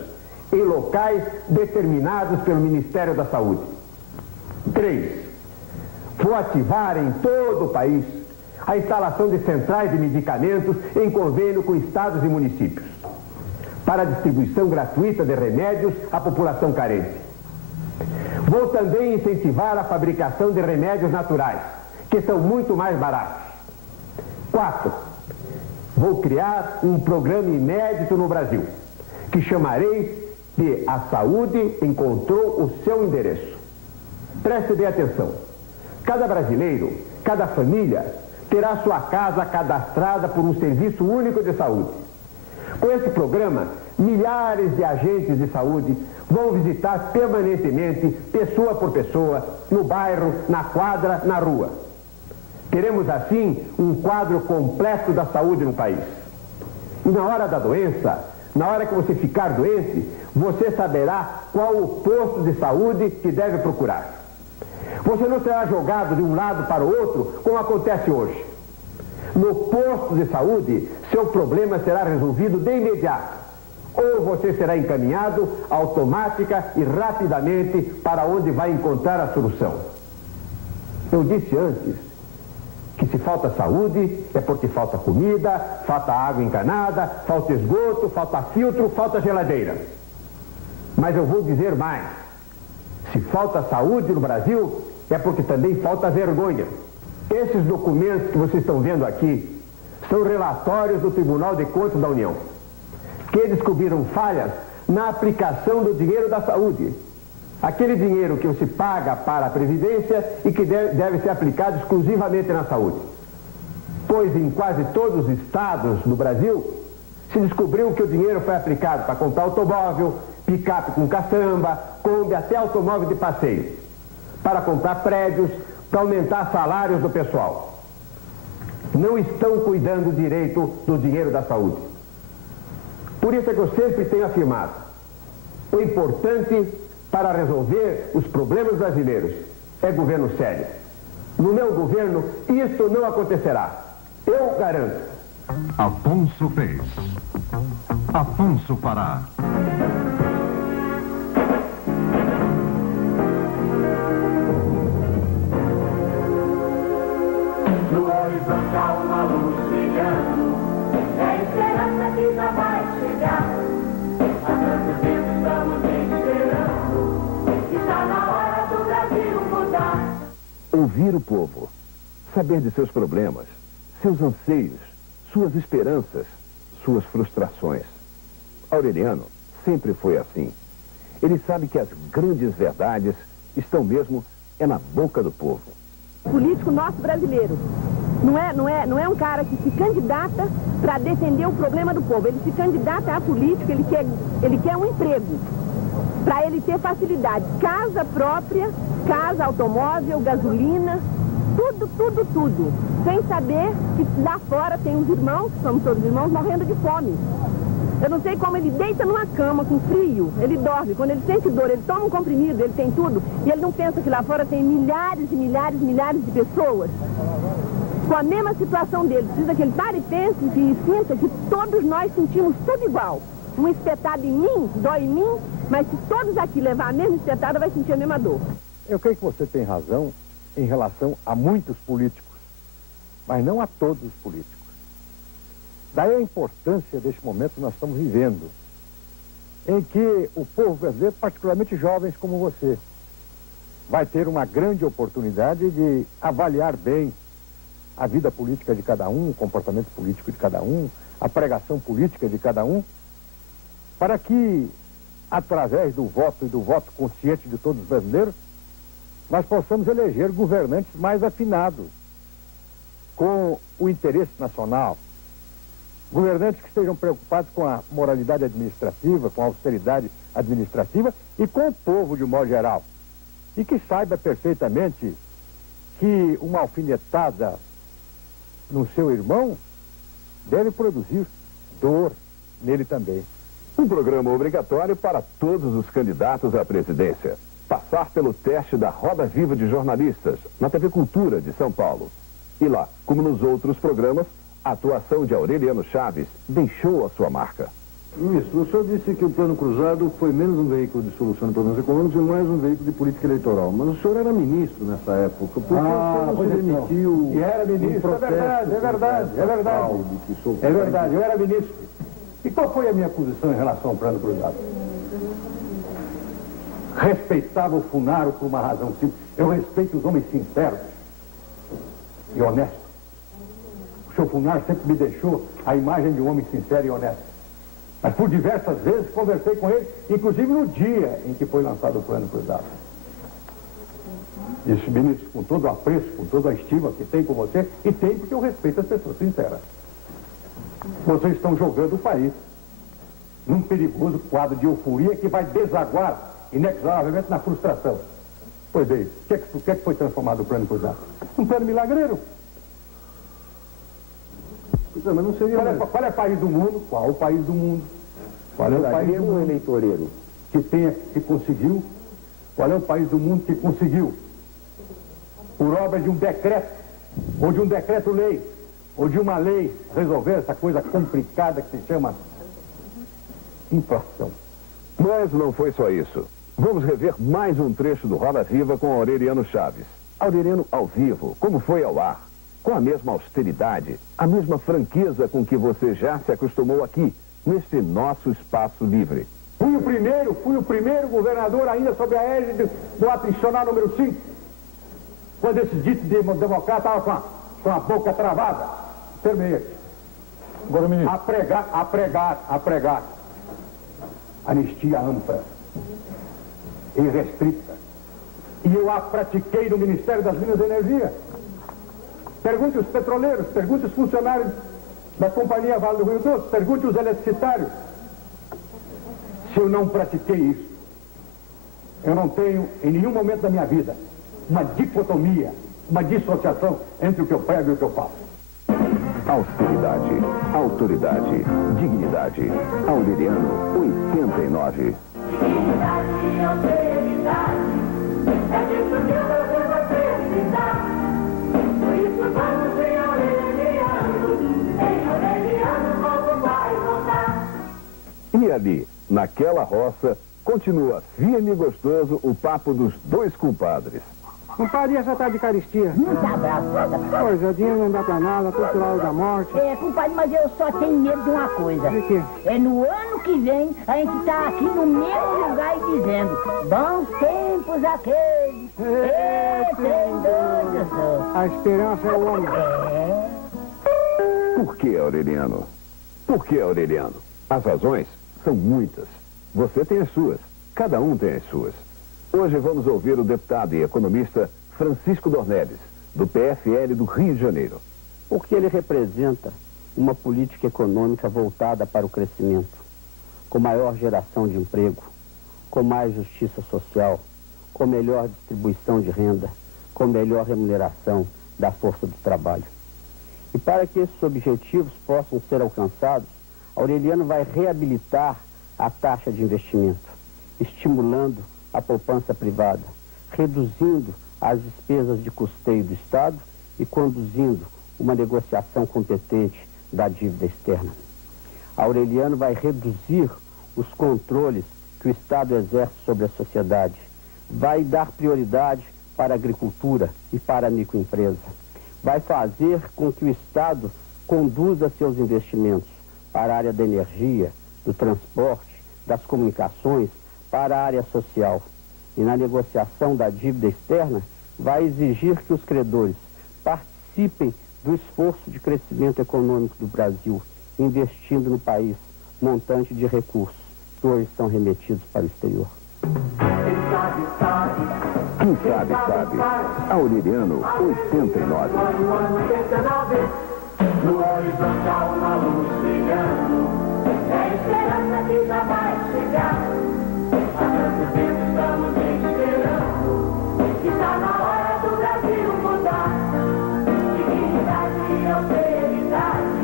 em locais determinados pelo Ministério da Saúde. 3. Vou ativar em todo o país a instalação de centrais de medicamentos em convênio com estados e municípios, para a distribuição gratuita de remédios à população carente. Vou também incentivar a fabricação de remédios naturais, que são muito mais baratos. 4. Vou criar um programa inédito no Brasil, que chamarei de A Saúde Encontrou o Seu Endereço. Preste bem atenção. Cada brasileiro, cada família, terá sua casa cadastrada por um serviço único de saúde. Com esse programa, milhares de agentes de saúde vão visitar permanentemente, pessoa por pessoa, no bairro, na quadra, na rua. Teremos, assim, um quadro completo da saúde no país. E na hora da doença, na hora que você ficar doente, você saberá qual o posto de saúde que deve procurar. Você não será jogado de um lado para o outro, como acontece hoje. No posto de saúde, seu problema será resolvido de imediato. Ou você será encaminhado automática e rapidamente para onde vai encontrar a solução. Eu disse antes que se falta saúde é porque falta comida, falta água encanada, falta esgoto, falta filtro, falta geladeira. Mas eu vou dizer mais. Se falta saúde no Brasil, é porque também falta vergonha. Esses documentos que vocês estão vendo aqui são relatórios do Tribunal de Contas da União, que descobriram falhas na aplicação do dinheiro da saúde. Aquele dinheiro que você paga para a Previdência e que deve ser aplicado exclusivamente na saúde. Pois em quase todos os estados do Brasil, se descobriu que o dinheiro foi aplicado para comprar automóvel, picape com caçamba, Kombi, até automóvel de passeio, para comprar prédios, para aumentar salários do pessoal. Não estão cuidando direito do dinheiro da saúde. Por isso é que eu sempre tenho afirmado, o importante para resolver os problemas brasileiros é governo sério. No meu governo, isso não acontecerá. Eu garanto. Afonso fez. Afonso fará. No horizonte há uma luz brilhando, é a esperança que já vai chegar. Há tanto tempo estamos esperando, está na hora do Brasil mudar. Ouvir o povo, saber de seus problemas, seus anseios, suas esperanças, suas frustrações. Aureliano sempre foi assim. Ele sabe que as grandes verdades estão mesmo na boca do povo. Político nosso brasileiro não é um cara que se candidata para defender o problema do povo. Ele se candidata a político, ele quer um emprego, para ele ter facilidade. Casa própria, casa, automóvel, gasolina, tudo. Sem saber que lá fora tem os irmãos, somos todos irmãos, morrendo de fome. Eu não sei como ele deita numa cama com frio, ele dorme. Quando ele sente dor, ele toma um comprimido, ele tem tudo. E ele não pensa que lá fora tem milhares e milhares de pessoas com a mesma situação dele. Precisa que ele pare e pense e sinta que todos nós sentimos tudo igual. Uma espetada em mim, dói em mim, mas se todos aqui levar a mesma espetada, vai sentir a mesma dor. Eu creio que você tem razão em relação a muitos políticos, mas não a todos os políticos. Daí a importância deste momento que nós estamos vivendo. em que o povo brasileiro, particularmente jovens como você, vai ter uma grande oportunidade de avaliar bem a vida política de cada um, o comportamento político de cada um, a pregação política de cada um, para que, através do voto e do voto consciente de todos os brasileiros, nós possamos eleger governantes mais afinados com o interesse nacional, governantes que estejam preocupados com a moralidade administrativa, com a austeridade administrativa e com o povo de um modo geral. E que saiba perfeitamente que uma alfinetada no seu irmão deve produzir dor nele também. Um programa obrigatório para todos os candidatos à presidência. Passar pelo teste da Roda Viva de Jornalistas, na TV Cultura de São Paulo. E lá, como nos outros programas, a atuação de Aureliano Chaves deixou a sua marca. Ministro, o senhor disse que o Plano Cruzado foi menos um veículo de solução de problemas econômicos e mais um veículo de política eleitoral. Mas o senhor era ministro nessa época. Por que o senhor não se demitiu? E era ministro, é verdade. É verdade, eu era ministro. E qual foi a minha posição em relação ao Plano Cruzado? Respeitava o Funaro por uma razão simples. Eu respeito os homens sinceros e honestos. O senhor Funaro sempre me deixou a imagem de um homem sincero e honesto. Mas por diversas vezes conversei com ele, inclusive no dia em que foi lançado o Plano Cruzado. Disse, ministro, com todo o apreço, com toda a estima que tem com você, e tem porque eu respeito as pessoas sinceras. Vocês estão jogando o país num perigoso quadro de euforia que vai desaguar inexoravelmente na frustração. Pois bem, o que é que foi transformado o Plano Cruzado? Um plano milagreiro. Mas não seria qual é o país do mundo? Qual o país do mundo? Qual é o país do mundo eleitoreiro que conseguiu? Qual é o país do mundo que conseguiu, por obra de um decreto, ou de um decreto-lei, ou de uma lei, resolver essa coisa complicada que se chama inflação? Mas não foi só isso. Vamos rever mais um trecho do Roda Viva com Aureliano Chaves. Aureliano ao vivo, como foi ao ar, com a mesma austeridade, a mesma franqueza com que você já se acostumou aqui, neste nosso espaço livre. Fui o primeiro governador ainda sob a égide do ato institucional número 5, quando esse dito democrata estava com a boca travada. Terminei. Agora, ministro. A pregar. Anistia ampla e restrita. E eu a pratiquei no Ministério das Minas e Energia. Pergunte os petroleiros, pergunte os funcionários da Companhia Vale do Rio Doce, pergunte os eletricitários. Se eu não pratiquei isso, eu não tenho, em nenhum momento da minha vida, uma dicotomia, uma dissociação entre o que eu prego e o que eu faço. Austeridade, autoridade, dignidade. Aureliano, 89. Dignidade e austeridade, é disso que o Brasil vai precisar. Por isso vamos em Aureliano, como vai voltar. E ali, naquela roça, continua firme e gostoso o papo dos dois compadres. Compadre, essa tá de caristia. Não tá bravo, Pois, o dinheiro não dá pra nada, tô pela hora da morte. Compadre, mas eu só tenho medo de uma coisa. De quê? É no ano que vem, a gente tá aqui no mesmo lugar e dizendo, bons tempos aqueles. Trem doido. A esperança é o homem. Por que, Aureliano? Por que, Aureliano? As razões são muitas. Você tem as suas. Cada um tem as suas. Hoje vamos ouvir o deputado e economista Francisco Dornelles, do PFL do Rio de Janeiro. Porque ele representa uma política econômica voltada para o crescimento, com maior geração de emprego, com mais justiça social, com melhor distribuição de renda, com melhor remuneração da força do trabalho. E para que esses objetivos possam ser alcançados, Aureliano vai reabilitar a taxa de investimento, estimulando a poupança privada, reduzindo as despesas de custeio do Estado e conduzindo uma negociação competente da dívida externa. Aureliano vai reduzir os controles que o Estado exerce sobre a sociedade, vai dar prioridade para a agricultura e para a microempresa, vai fazer com que o Estado conduza seus investimentos para a área da energia, do transporte, das comunicações para a área social e na negociação da dívida externa, vai exigir que os credores participem do esforço de crescimento econômico do Brasil, investindo no país montante de recursos que hoje estão remetidos para o exterior. Quem sabe, sabe. Aureliano, 89. No horizonte há uma luz brilhando, é a esperança que já vai chegar. Há tanto tempo estamos esperando, está na hora do Brasil mudar. Dignidade e austeridade,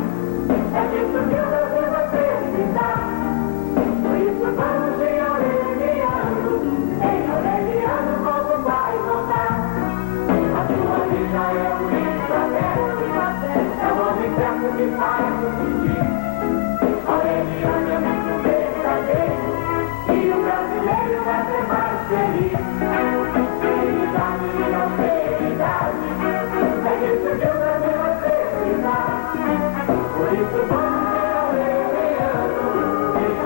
é disso que o Brasil vai precisar. Por isso vamos em Aureliano como vai voltar. A sua vida é o livro aberto, é o homem certo que faz o pedir. Aureliano é muito verdadeiro, e o brasileiro vai ser mais feliz. Dignidade e austeridade, é disso que o Brasil vai precisar. Por isso vamos em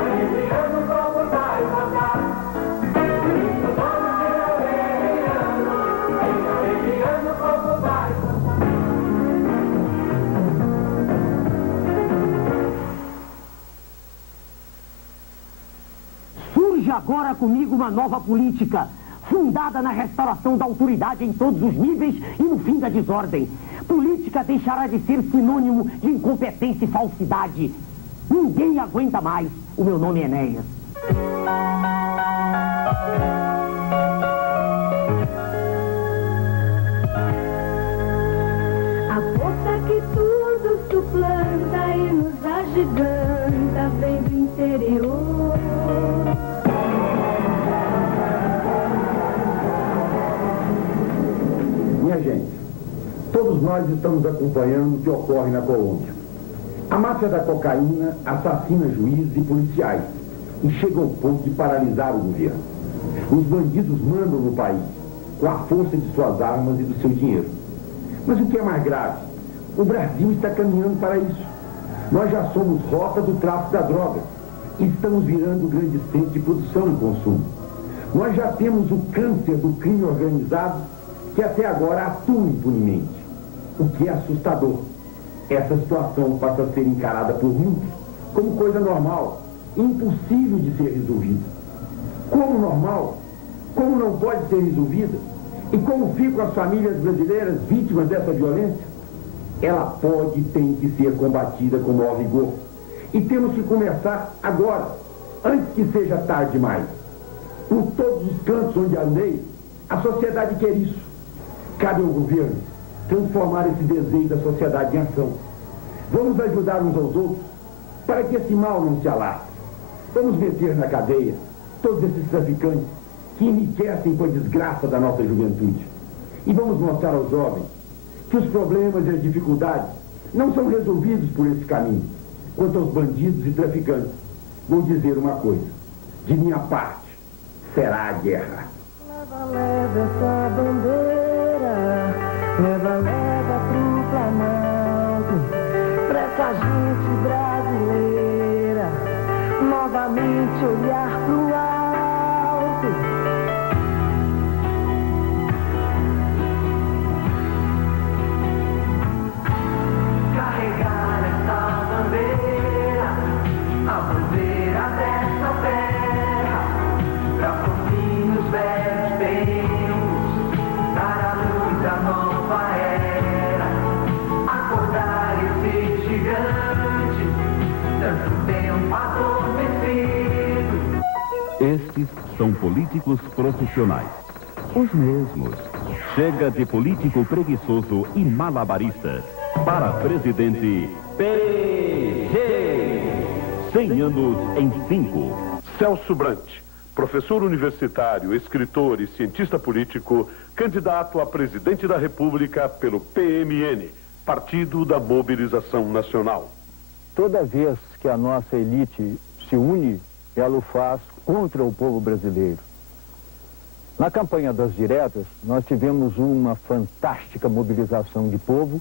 Aureliano como vai voltar. Por isso vamos em Aureliano como vai voltar. Surge agora comigo uma nova política, fundada na restauração da autoridade em todos os níveis e no fim da desordem. Política deixará de ser sinônimo de incompetência e falsidade. Ninguém aguenta mais. O meu nome é Enéas. A força que tudo suplanta e nos agiganta vem do interior. Minha gente, todos nós estamos acompanhando o que ocorre na Colômbia. A máfia da cocaína assassina juízes e policiais e chega ao ponto de paralisar o governo. Os bandidos mandam no país com a força de suas armas e do seu dinheiro. Mas o que é mais grave? O Brasil está caminhando para isso. Nós já somos rota do tráfico da droga e estamos virando o grande centro de produção e consumo. Nós já temos o câncer do crime organizado que até agora atua impunemente, o que é assustador. Essa situação passa a ser encarada por muitos como coisa normal, impossível de ser resolvida. Como normal? Como não pode ser resolvida? E como ficam as famílias brasileiras vítimas dessa violência? Ela pode e tem que ser combatida com maior rigor. E temos que começar agora, antes que seja tarde demais. Por todos os cantos onde andei, a sociedade quer isso. Cabe ao governo transformar esse desejo da sociedade em ação. Vamos ajudar uns aos outros para que esse mal não se alastre. Vamos meter na cadeia todos esses traficantes que enriquecem com a desgraça da nossa juventude. E vamos mostrar aos jovens que os problemas e as dificuldades não são resolvidos por esse caminho. Quanto aos bandidos e traficantes, vou dizer uma coisa. De minha parte, será a guerra. Leva, leva essa bandeira, leva, leva pro Planalto, pra essa gente brasileira novamente olhar pro alto. Carregar essa bandeira, a bandeira dessa terra, pra por fim nos velhos tempos, dar a luz à nova era, acordar esse gigante, tanto tempo adormecido. Estes são políticos profissionais. Os mesmos. Chega de político preguiçoso e malabarista. Para presidente PG. 100 anos em 5. Celso Brant, professor universitário, escritor e cientista político, candidato a presidente da República pelo PMN, Partido da Mobilização Nacional. Toda vez que a nossa elite se une, ela o faz contra o povo brasileiro. Na campanha das diretas, nós tivemos uma fantástica mobilização de povo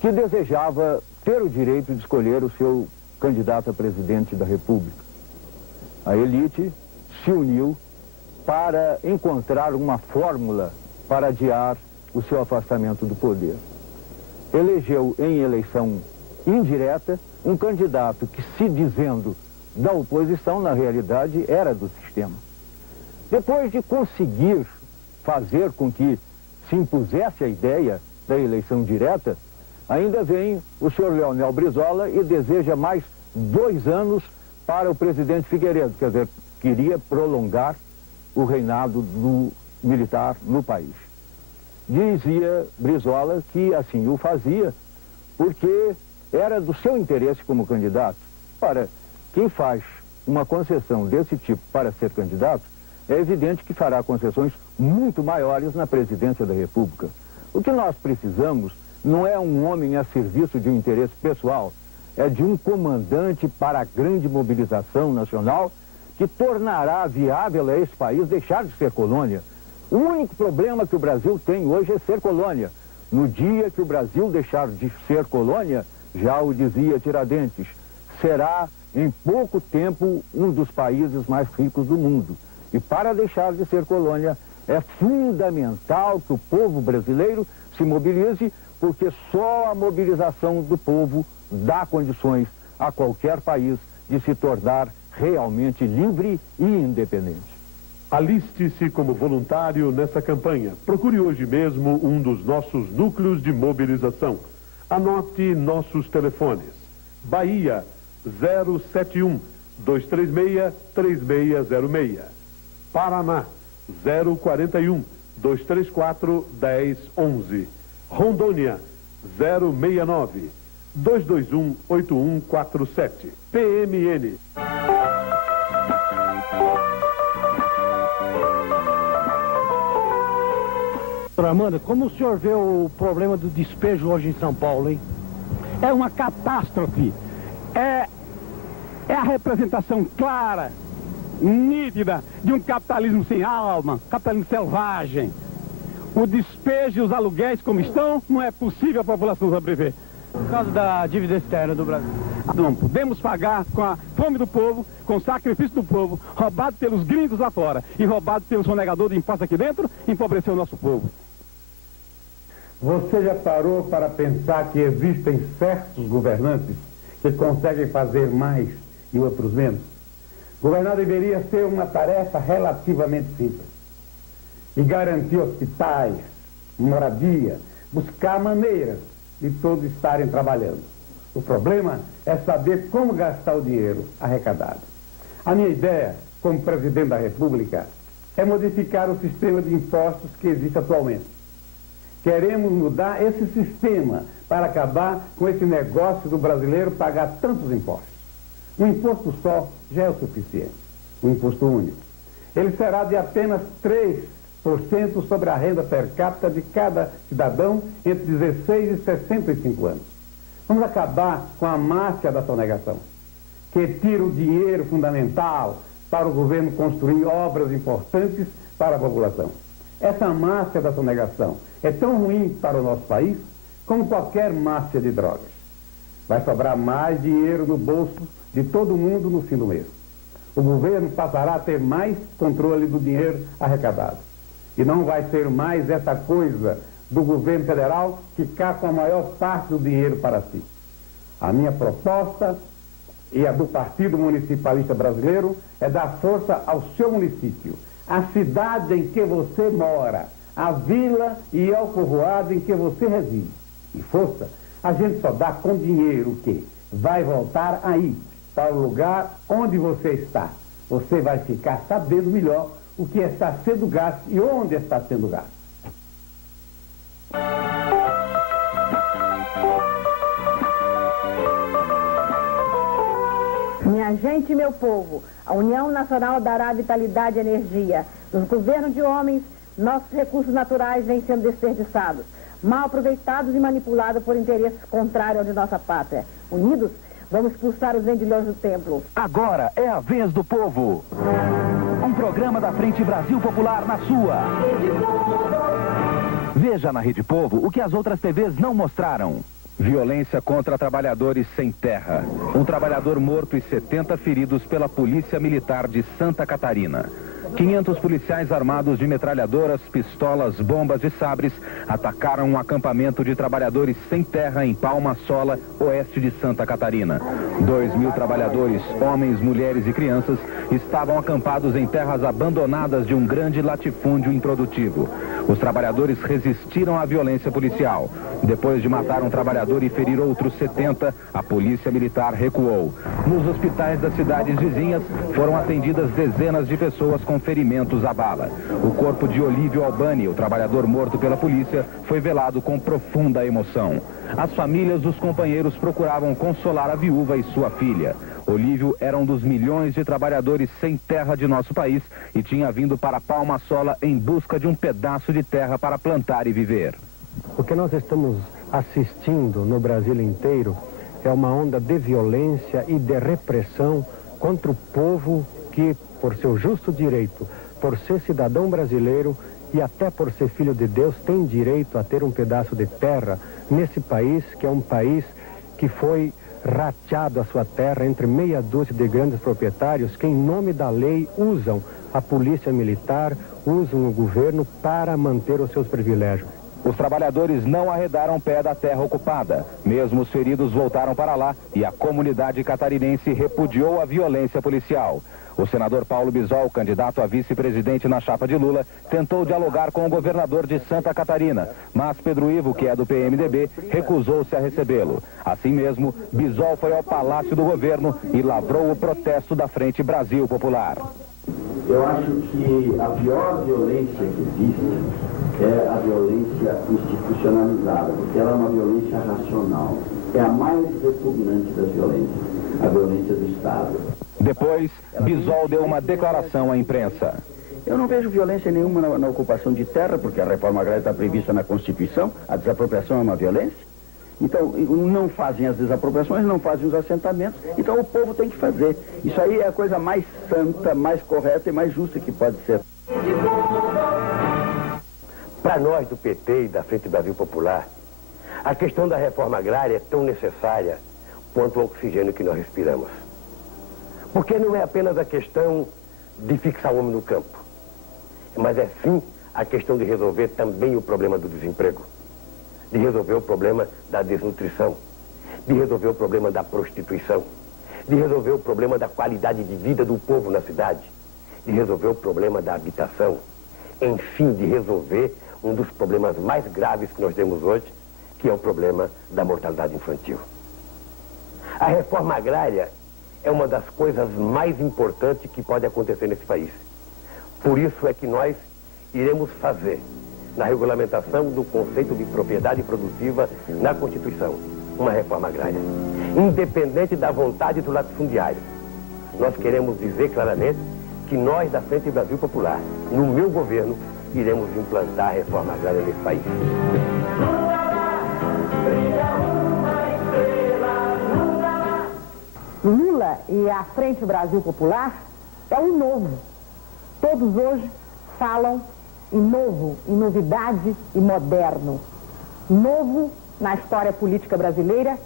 que desejava ter o direito de escolher o seu candidato a presidente da República. A elite se uniu para encontrar uma fórmula para adiar o seu afastamento do poder. Elegeu em eleição indireta um candidato que, se dizendo da oposição, na realidade era do sistema. Depois de conseguir fazer com que se impusesse a ideia da eleição direta, ainda vem o senhor Leonel Brizola e deseja mais 2 anos para o presidente Figueiredo, quer dizer, queria prolongar o reinado do militar no país. Dizia Brizola que assim o fazia porque era do seu interesse como candidato. Ora, quem faz uma concessão desse tipo para ser candidato, é evidente que fará concessões muito maiores na presidência da República. O que nós precisamos não é um homem a serviço de um interesse pessoal, é de um comandante para a grande mobilização nacional que tornará viável a esse país deixar de ser colônia. O único problema que o Brasil tem hoje é ser colônia. No dia que o Brasil deixar de ser colônia, já o dizia Tiradentes, será em pouco tempo um dos países mais ricos do mundo. E para deixar de ser colônia, é fundamental que o povo brasileiro se mobilize, porque só a mobilização do povo dá condições a qualquer país de se tornar realmente livre e independente. Aliste-se como voluntário nessa campanha. Procure hoje mesmo um dos nossos núcleos de mobilização. Anote nossos telefones. Bahia 071 236 3606. Paraná 041 234 1011. Rondônia 069 221 8147. PMN. Doutora Amanda, como o senhor vê o problema do despejo hoje em São Paulo, hein? É uma catástrofe. É a representação clara, nítida, de um capitalismo sem alma, capitalismo selvagem. O despejo e os aluguéis como estão, não é possível a população sobreviver. Por causa da dívida externa do Brasil. Não podemos pagar com a fome do povo, com o sacrifício do povo, roubado pelos gringos lá fora e roubado pelo sonegador de impostos aqui dentro, empobreceu o nosso povo. Você já parou para pensar que existem certos governantes que conseguem fazer mais e outros menos? Governar deveria ser uma tarefa relativamente simples. E garantir hospitais, moradia, buscar maneiras de todos estarem trabalhando. O problema é saber como gastar o dinheiro arrecadado. A minha ideia, como presidente da República, é modificar o sistema de impostos que existe atualmente. Queremos mudar esse sistema para acabar com esse negócio do brasileiro pagar tantos impostos. Um imposto só já é o suficiente, um imposto único. Ele será de apenas 3% sobre a renda per capita de cada cidadão entre 16 e 65 anos. Vamos acabar com a máfia da sonegação, que tira o dinheiro fundamental para o governo construir obras importantes para a população. Essa máfia da sonegação é tão ruim para o nosso país como qualquer máfia de drogas. Vai sobrar mais dinheiro no bolso de todo mundo no fim do mês. O governo passará a ter mais controle do dinheiro arrecadado. E não vai ter mais essa coisa do governo federal ficar com a maior parte do dinheiro para si. A minha proposta e a do Partido Municipalista Brasileiro é dar força ao seu município, à cidade em que você mora, à vila e ao povoado em que você reside. E força, a gente só dá com dinheiro que vai voltar aí, para o lugar onde você está. Você vai ficar sabendo melhor o que está sendo gasto e onde está sendo gasto. Minha gente e meu povo, a União Nacional dará vitalidade e energia. Nos governos de homens, nossos recursos naturais vêm sendo desperdiçados, mal aproveitados e manipulados por interesses contrários ao de nossa pátria. Unidos, vamos expulsar os vendilhões do templo. Agora é a vez do povo. Um programa da Frente Brasil Popular na sua. Veja na Rede Povo o que as outras TVs não mostraram. Violência contra trabalhadores sem terra. Um trabalhador morto e 70 feridos pela Polícia Militar de Santa Catarina. 500 policiais armados de metralhadoras, pistolas, bombas e sabres atacaram um acampamento de trabalhadores sem terra em Palma Sola, oeste de Santa Catarina. 2.000 trabalhadores, homens, mulheres e crianças, estavam acampados em terras abandonadas de um grande latifúndio improdutivo. Os trabalhadores resistiram à violência policial. Depois de matar um trabalhador e ferir outros 70, a Polícia Militar recuou. Nos hospitais das cidades vizinhas foram atendidas dezenas de pessoas com ferimentos à bala. O corpo de Olívio Albani, o trabalhador morto pela polícia, foi velado com profunda emoção. As famílias dos companheiros procuravam consolar a viúva e sua filha. Olívio era um dos milhões de trabalhadores sem terra de nosso país e tinha vindo para Palma Sola em busca de um pedaço de terra para plantar e viver. O que nós estamos assistindo no Brasil inteiro é uma onda de violência e de repressão contra o povo que, por seu justo direito, por ser cidadão brasileiro e até por ser filho de Deus, tem direito a ter um pedaço de terra nesse país, que é um país que foi rateado a sua terra entre meia dúzia de grandes proprietários que, em nome da lei, usam a polícia militar, usam o governo para manter os seus privilégios. Os trabalhadores não arredaram pé da terra ocupada. Mesmo os feridos voltaram para lá e a comunidade catarinense repudiou a violência policial. O senador Paulo Bisol, candidato a vice-presidente na chapa de Lula, tentou dialogar com o governador de Santa Catarina, mas Pedro Ivo, que é do PMDB, recusou-se a recebê-lo. Assim mesmo, Bisol foi ao Palácio do Governo e lavrou o protesto da Frente Brasil Popular. Eu acho que a pior violência que existe é a violência institucionalizada, porque ela é uma violência racional. É a mais repugnante das violências, a violência do Estado. Depois, Bisol deu uma declaração à imprensa. Eu não vejo violência nenhuma na ocupação de terra, porque a reforma agrária está prevista na Constituição, a desapropriação é uma violência. Então, não fazem as desapropriações, não fazem os assentamentos, então o povo tem que fazer. Isso aí é a coisa mais santa, mais correta e mais justa que pode ser. Para nós do PT e da Frente Brasil Popular, a questão da reforma agrária é tão necessária quanto o oxigênio que nós respiramos. Porque não é apenas a questão de fixar o homem no campo, mas é sim a questão de resolver também o problema do desemprego, de resolver o problema da desnutrição, de resolver o problema da prostituição, de resolver o problema da qualidade de vida do povo na cidade, de resolver o problema da habitação, enfim, de resolver um dos problemas mais graves que nós temos hoje, que é o problema da mortalidade infantil. A reforma agrária é uma das coisas mais importantes que pode acontecer nesse país. Por isso é que nós iremos fazer, na regulamentação do conceito de propriedade produtiva na Constituição, uma reforma agrária. Independente da vontade do latifundiário, nós queremos dizer claramente que nós, da Frente Brasil Popular, no meu governo, iremos implantar a reforma agrária nesse país. Lula e a Frente Brasil Popular é o novo. Todos hoje falam em novo, em novidade e moderno. Novo na história política brasileira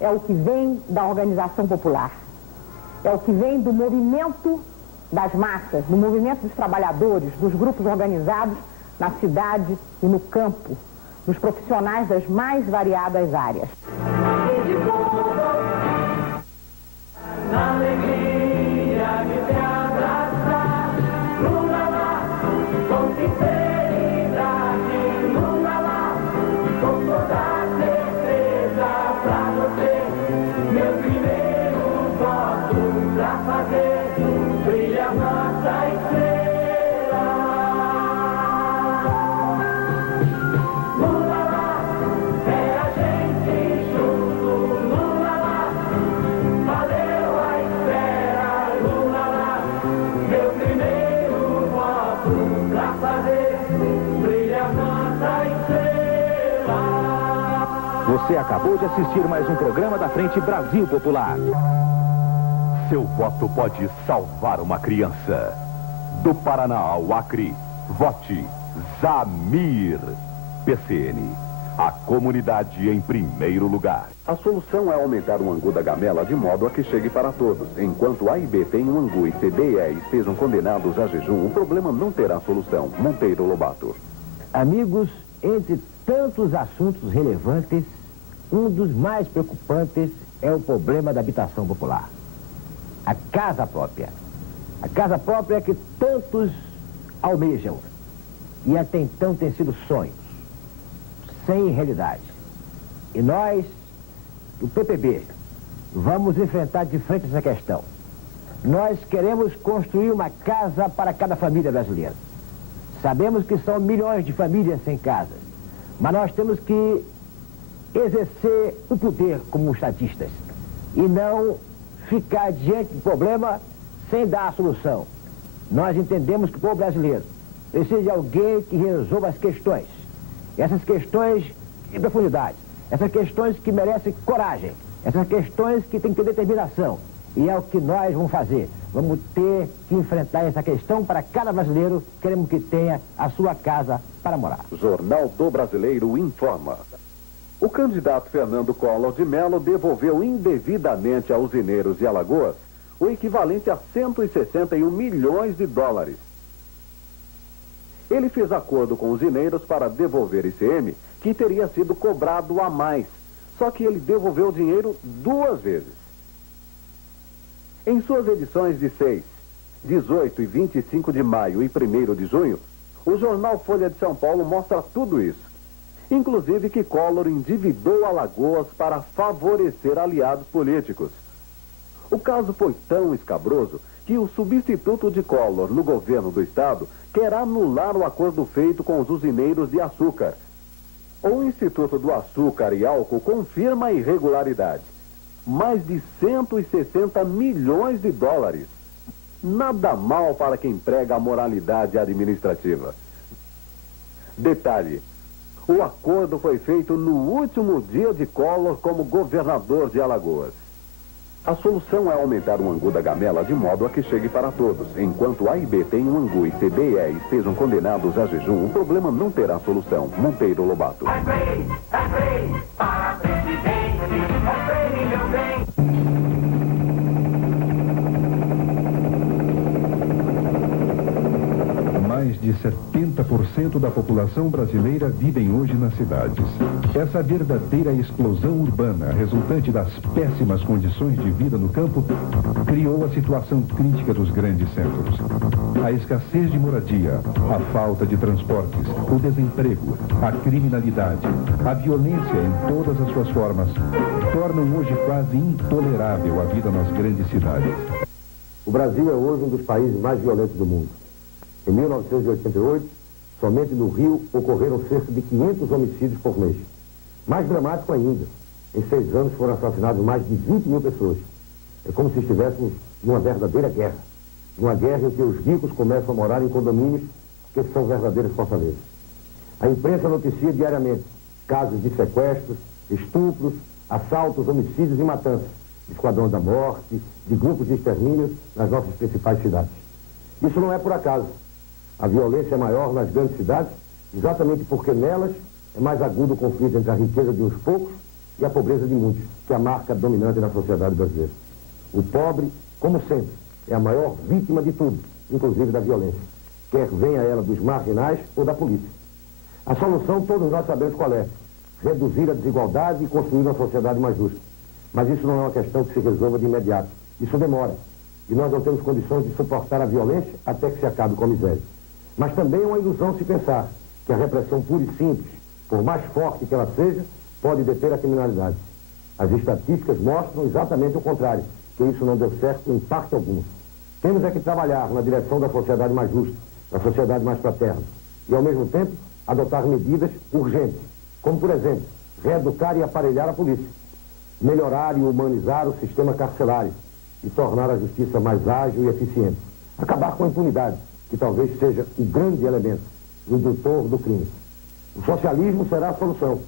é o que vem da organização popular. É o que vem do movimento das massas, do movimento dos trabalhadores, dos grupos organizados na cidade e no campo, dos profissionais das mais variadas áreas. Na alegria de te abraçar, Lula lá, com sinceridade, Lula lá, com toda certeza pra você, meu primeiro voto pra fazer brilhar nossa estrela. Lula lá, é a gente junto, Lula lá, valeu a espera, Lula lá, meu primeiro voto pra fazer brilhar nossa estrela. Você acabou de assistir mais um programa da Frente Brasil Popular. Seu voto pode salvar uma criança. Do Paraná ao Acre, vote Zamir. PCN, A comunidade em primeiro lugar. A solução é aumentar o angu da gamela de modo a que chegue para todos. Enquanto A e B têm um angu e C, D e E estejam condenados a jejum, o problema não terá solução. Monteiro Lobato. Amigos, entre tantos assuntos relevantes, um dos mais preocupantes é o problema da habitação popular. A casa própria. A casa própria que tantos almejam e até então tem sido sonhos, sem realidade. E nós, do PPB, vamos enfrentar de frente essa questão. Nós queremos construir uma casa para cada família brasileira. Sabemos que são milhões de famílias sem casa, mas nós temos que exercer o poder como estatistas e não ficar diante do problema sem dar a solução. Nós entendemos que o povo brasileiro precisa de alguém que resolva as questões. Essas questões em profundidade, essas questões que merecem coragem, essas questões que têm que ter determinação. E é o que nós vamos fazer. Vamos ter que enfrentar essa questão para cada brasileiro. Queremos que tenha a sua casa para morar. Jornal do Brasileiro informa. O candidato Fernando Collor de Mello devolveu indevidamente a usineiros de Alagoas o equivalente a 161 milhões de dólares. Ele fez acordo com os usineiros para devolver ICM, que teria sido cobrado a mais. Só que ele devolveu o dinheiro 2 vezes. Em suas edições de 6, 18 e 25 de maio e 1º de junho, o jornal Folha de São Paulo mostra tudo isso. Inclusive que Collor endividou Alagoas para favorecer aliados políticos. O caso foi tão escabroso que o substituto de Collor no governo do estado quer anular o acordo feito com os usineiros de açúcar. O Instituto do Açúcar e Álcool confirma a irregularidade. Mais de 160 milhões de dólares. Nada mal para quem prega a moralidade administrativa. Detalhe, o acordo foi feito no último dia de Collor como governador de Alagoas. A solução é aumentar o angu da gamela de modo a que chegue para todos. Enquanto A e B têm um angu e C, D e E estejam condenados a jejum, o problema não terá solução. Monteiro Lobato. Para presidente, meu bem. Mais de 70% da população brasileira vivem hoje nas cidades. Essa verdadeira explosão urbana, resultante das péssimas condições de vida no campo, criou a situação crítica dos grandes centros. A escassez de moradia, a falta de transportes, o desemprego, a criminalidade, a violência em todas as suas formas, tornam hoje quase intolerável a vida nas grandes cidades. O Brasil é hoje um dos países mais violentos do mundo. Em 1988, somente no Rio ocorreram cerca de 500 homicídios por mês. Mais dramático ainda, em 6 anos foram assassinados mais de 20 mil pessoas. É como se estivéssemos numa verdadeira guerra. Uma guerra em que os ricos começam a morar em condomínios que são verdadeiras fortalezas. A imprensa noticia diariamente casos de sequestros, estupros, assaltos, homicídios e matanças, de esquadrões da morte, de grupos de extermínio nas nossas principais cidades. Isso não é por acaso. A violência é maior nas grandes cidades, exatamente porque nelas é mais agudo o conflito entre a riqueza de uns poucos e a pobreza de muitos, que é a marca dominante na sociedade brasileira. O pobre, como sempre, é a maior vítima de tudo, inclusive da violência, quer venha ela dos marginais ou da polícia. A solução todos nós sabemos qual é: reduzir a desigualdade e construir uma sociedade mais justa. Mas isso não é uma questão que se resolva de imediato. Isso demora. E nós não temos condições de suportar a violência até que se acabe com a miséria. Mas também é uma ilusão se pensar que a repressão pura e simples, por mais forte que ela seja, pode deter a criminalidade. As estatísticas mostram exatamente o contrário, que isso não deu certo em parte alguma. Temos é que trabalhar na direção da sociedade mais justa, da sociedade mais fraterna, e ao mesmo tempo adotar medidas urgentes, como por exemplo, reeducar e aparelhar a polícia, melhorar e humanizar o sistema carcerário e tornar a justiça mais ágil e eficiente, acabar com a impunidade, que talvez seja o grande elemento indutor do crime. O socialismo será a solução.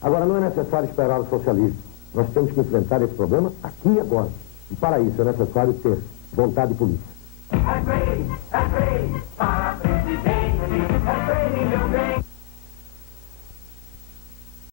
Agora, não é necessário esperar o socialismo. Nós temos que enfrentar esse problema aqui e agora. E para isso é necessário ter vontade política. É free, para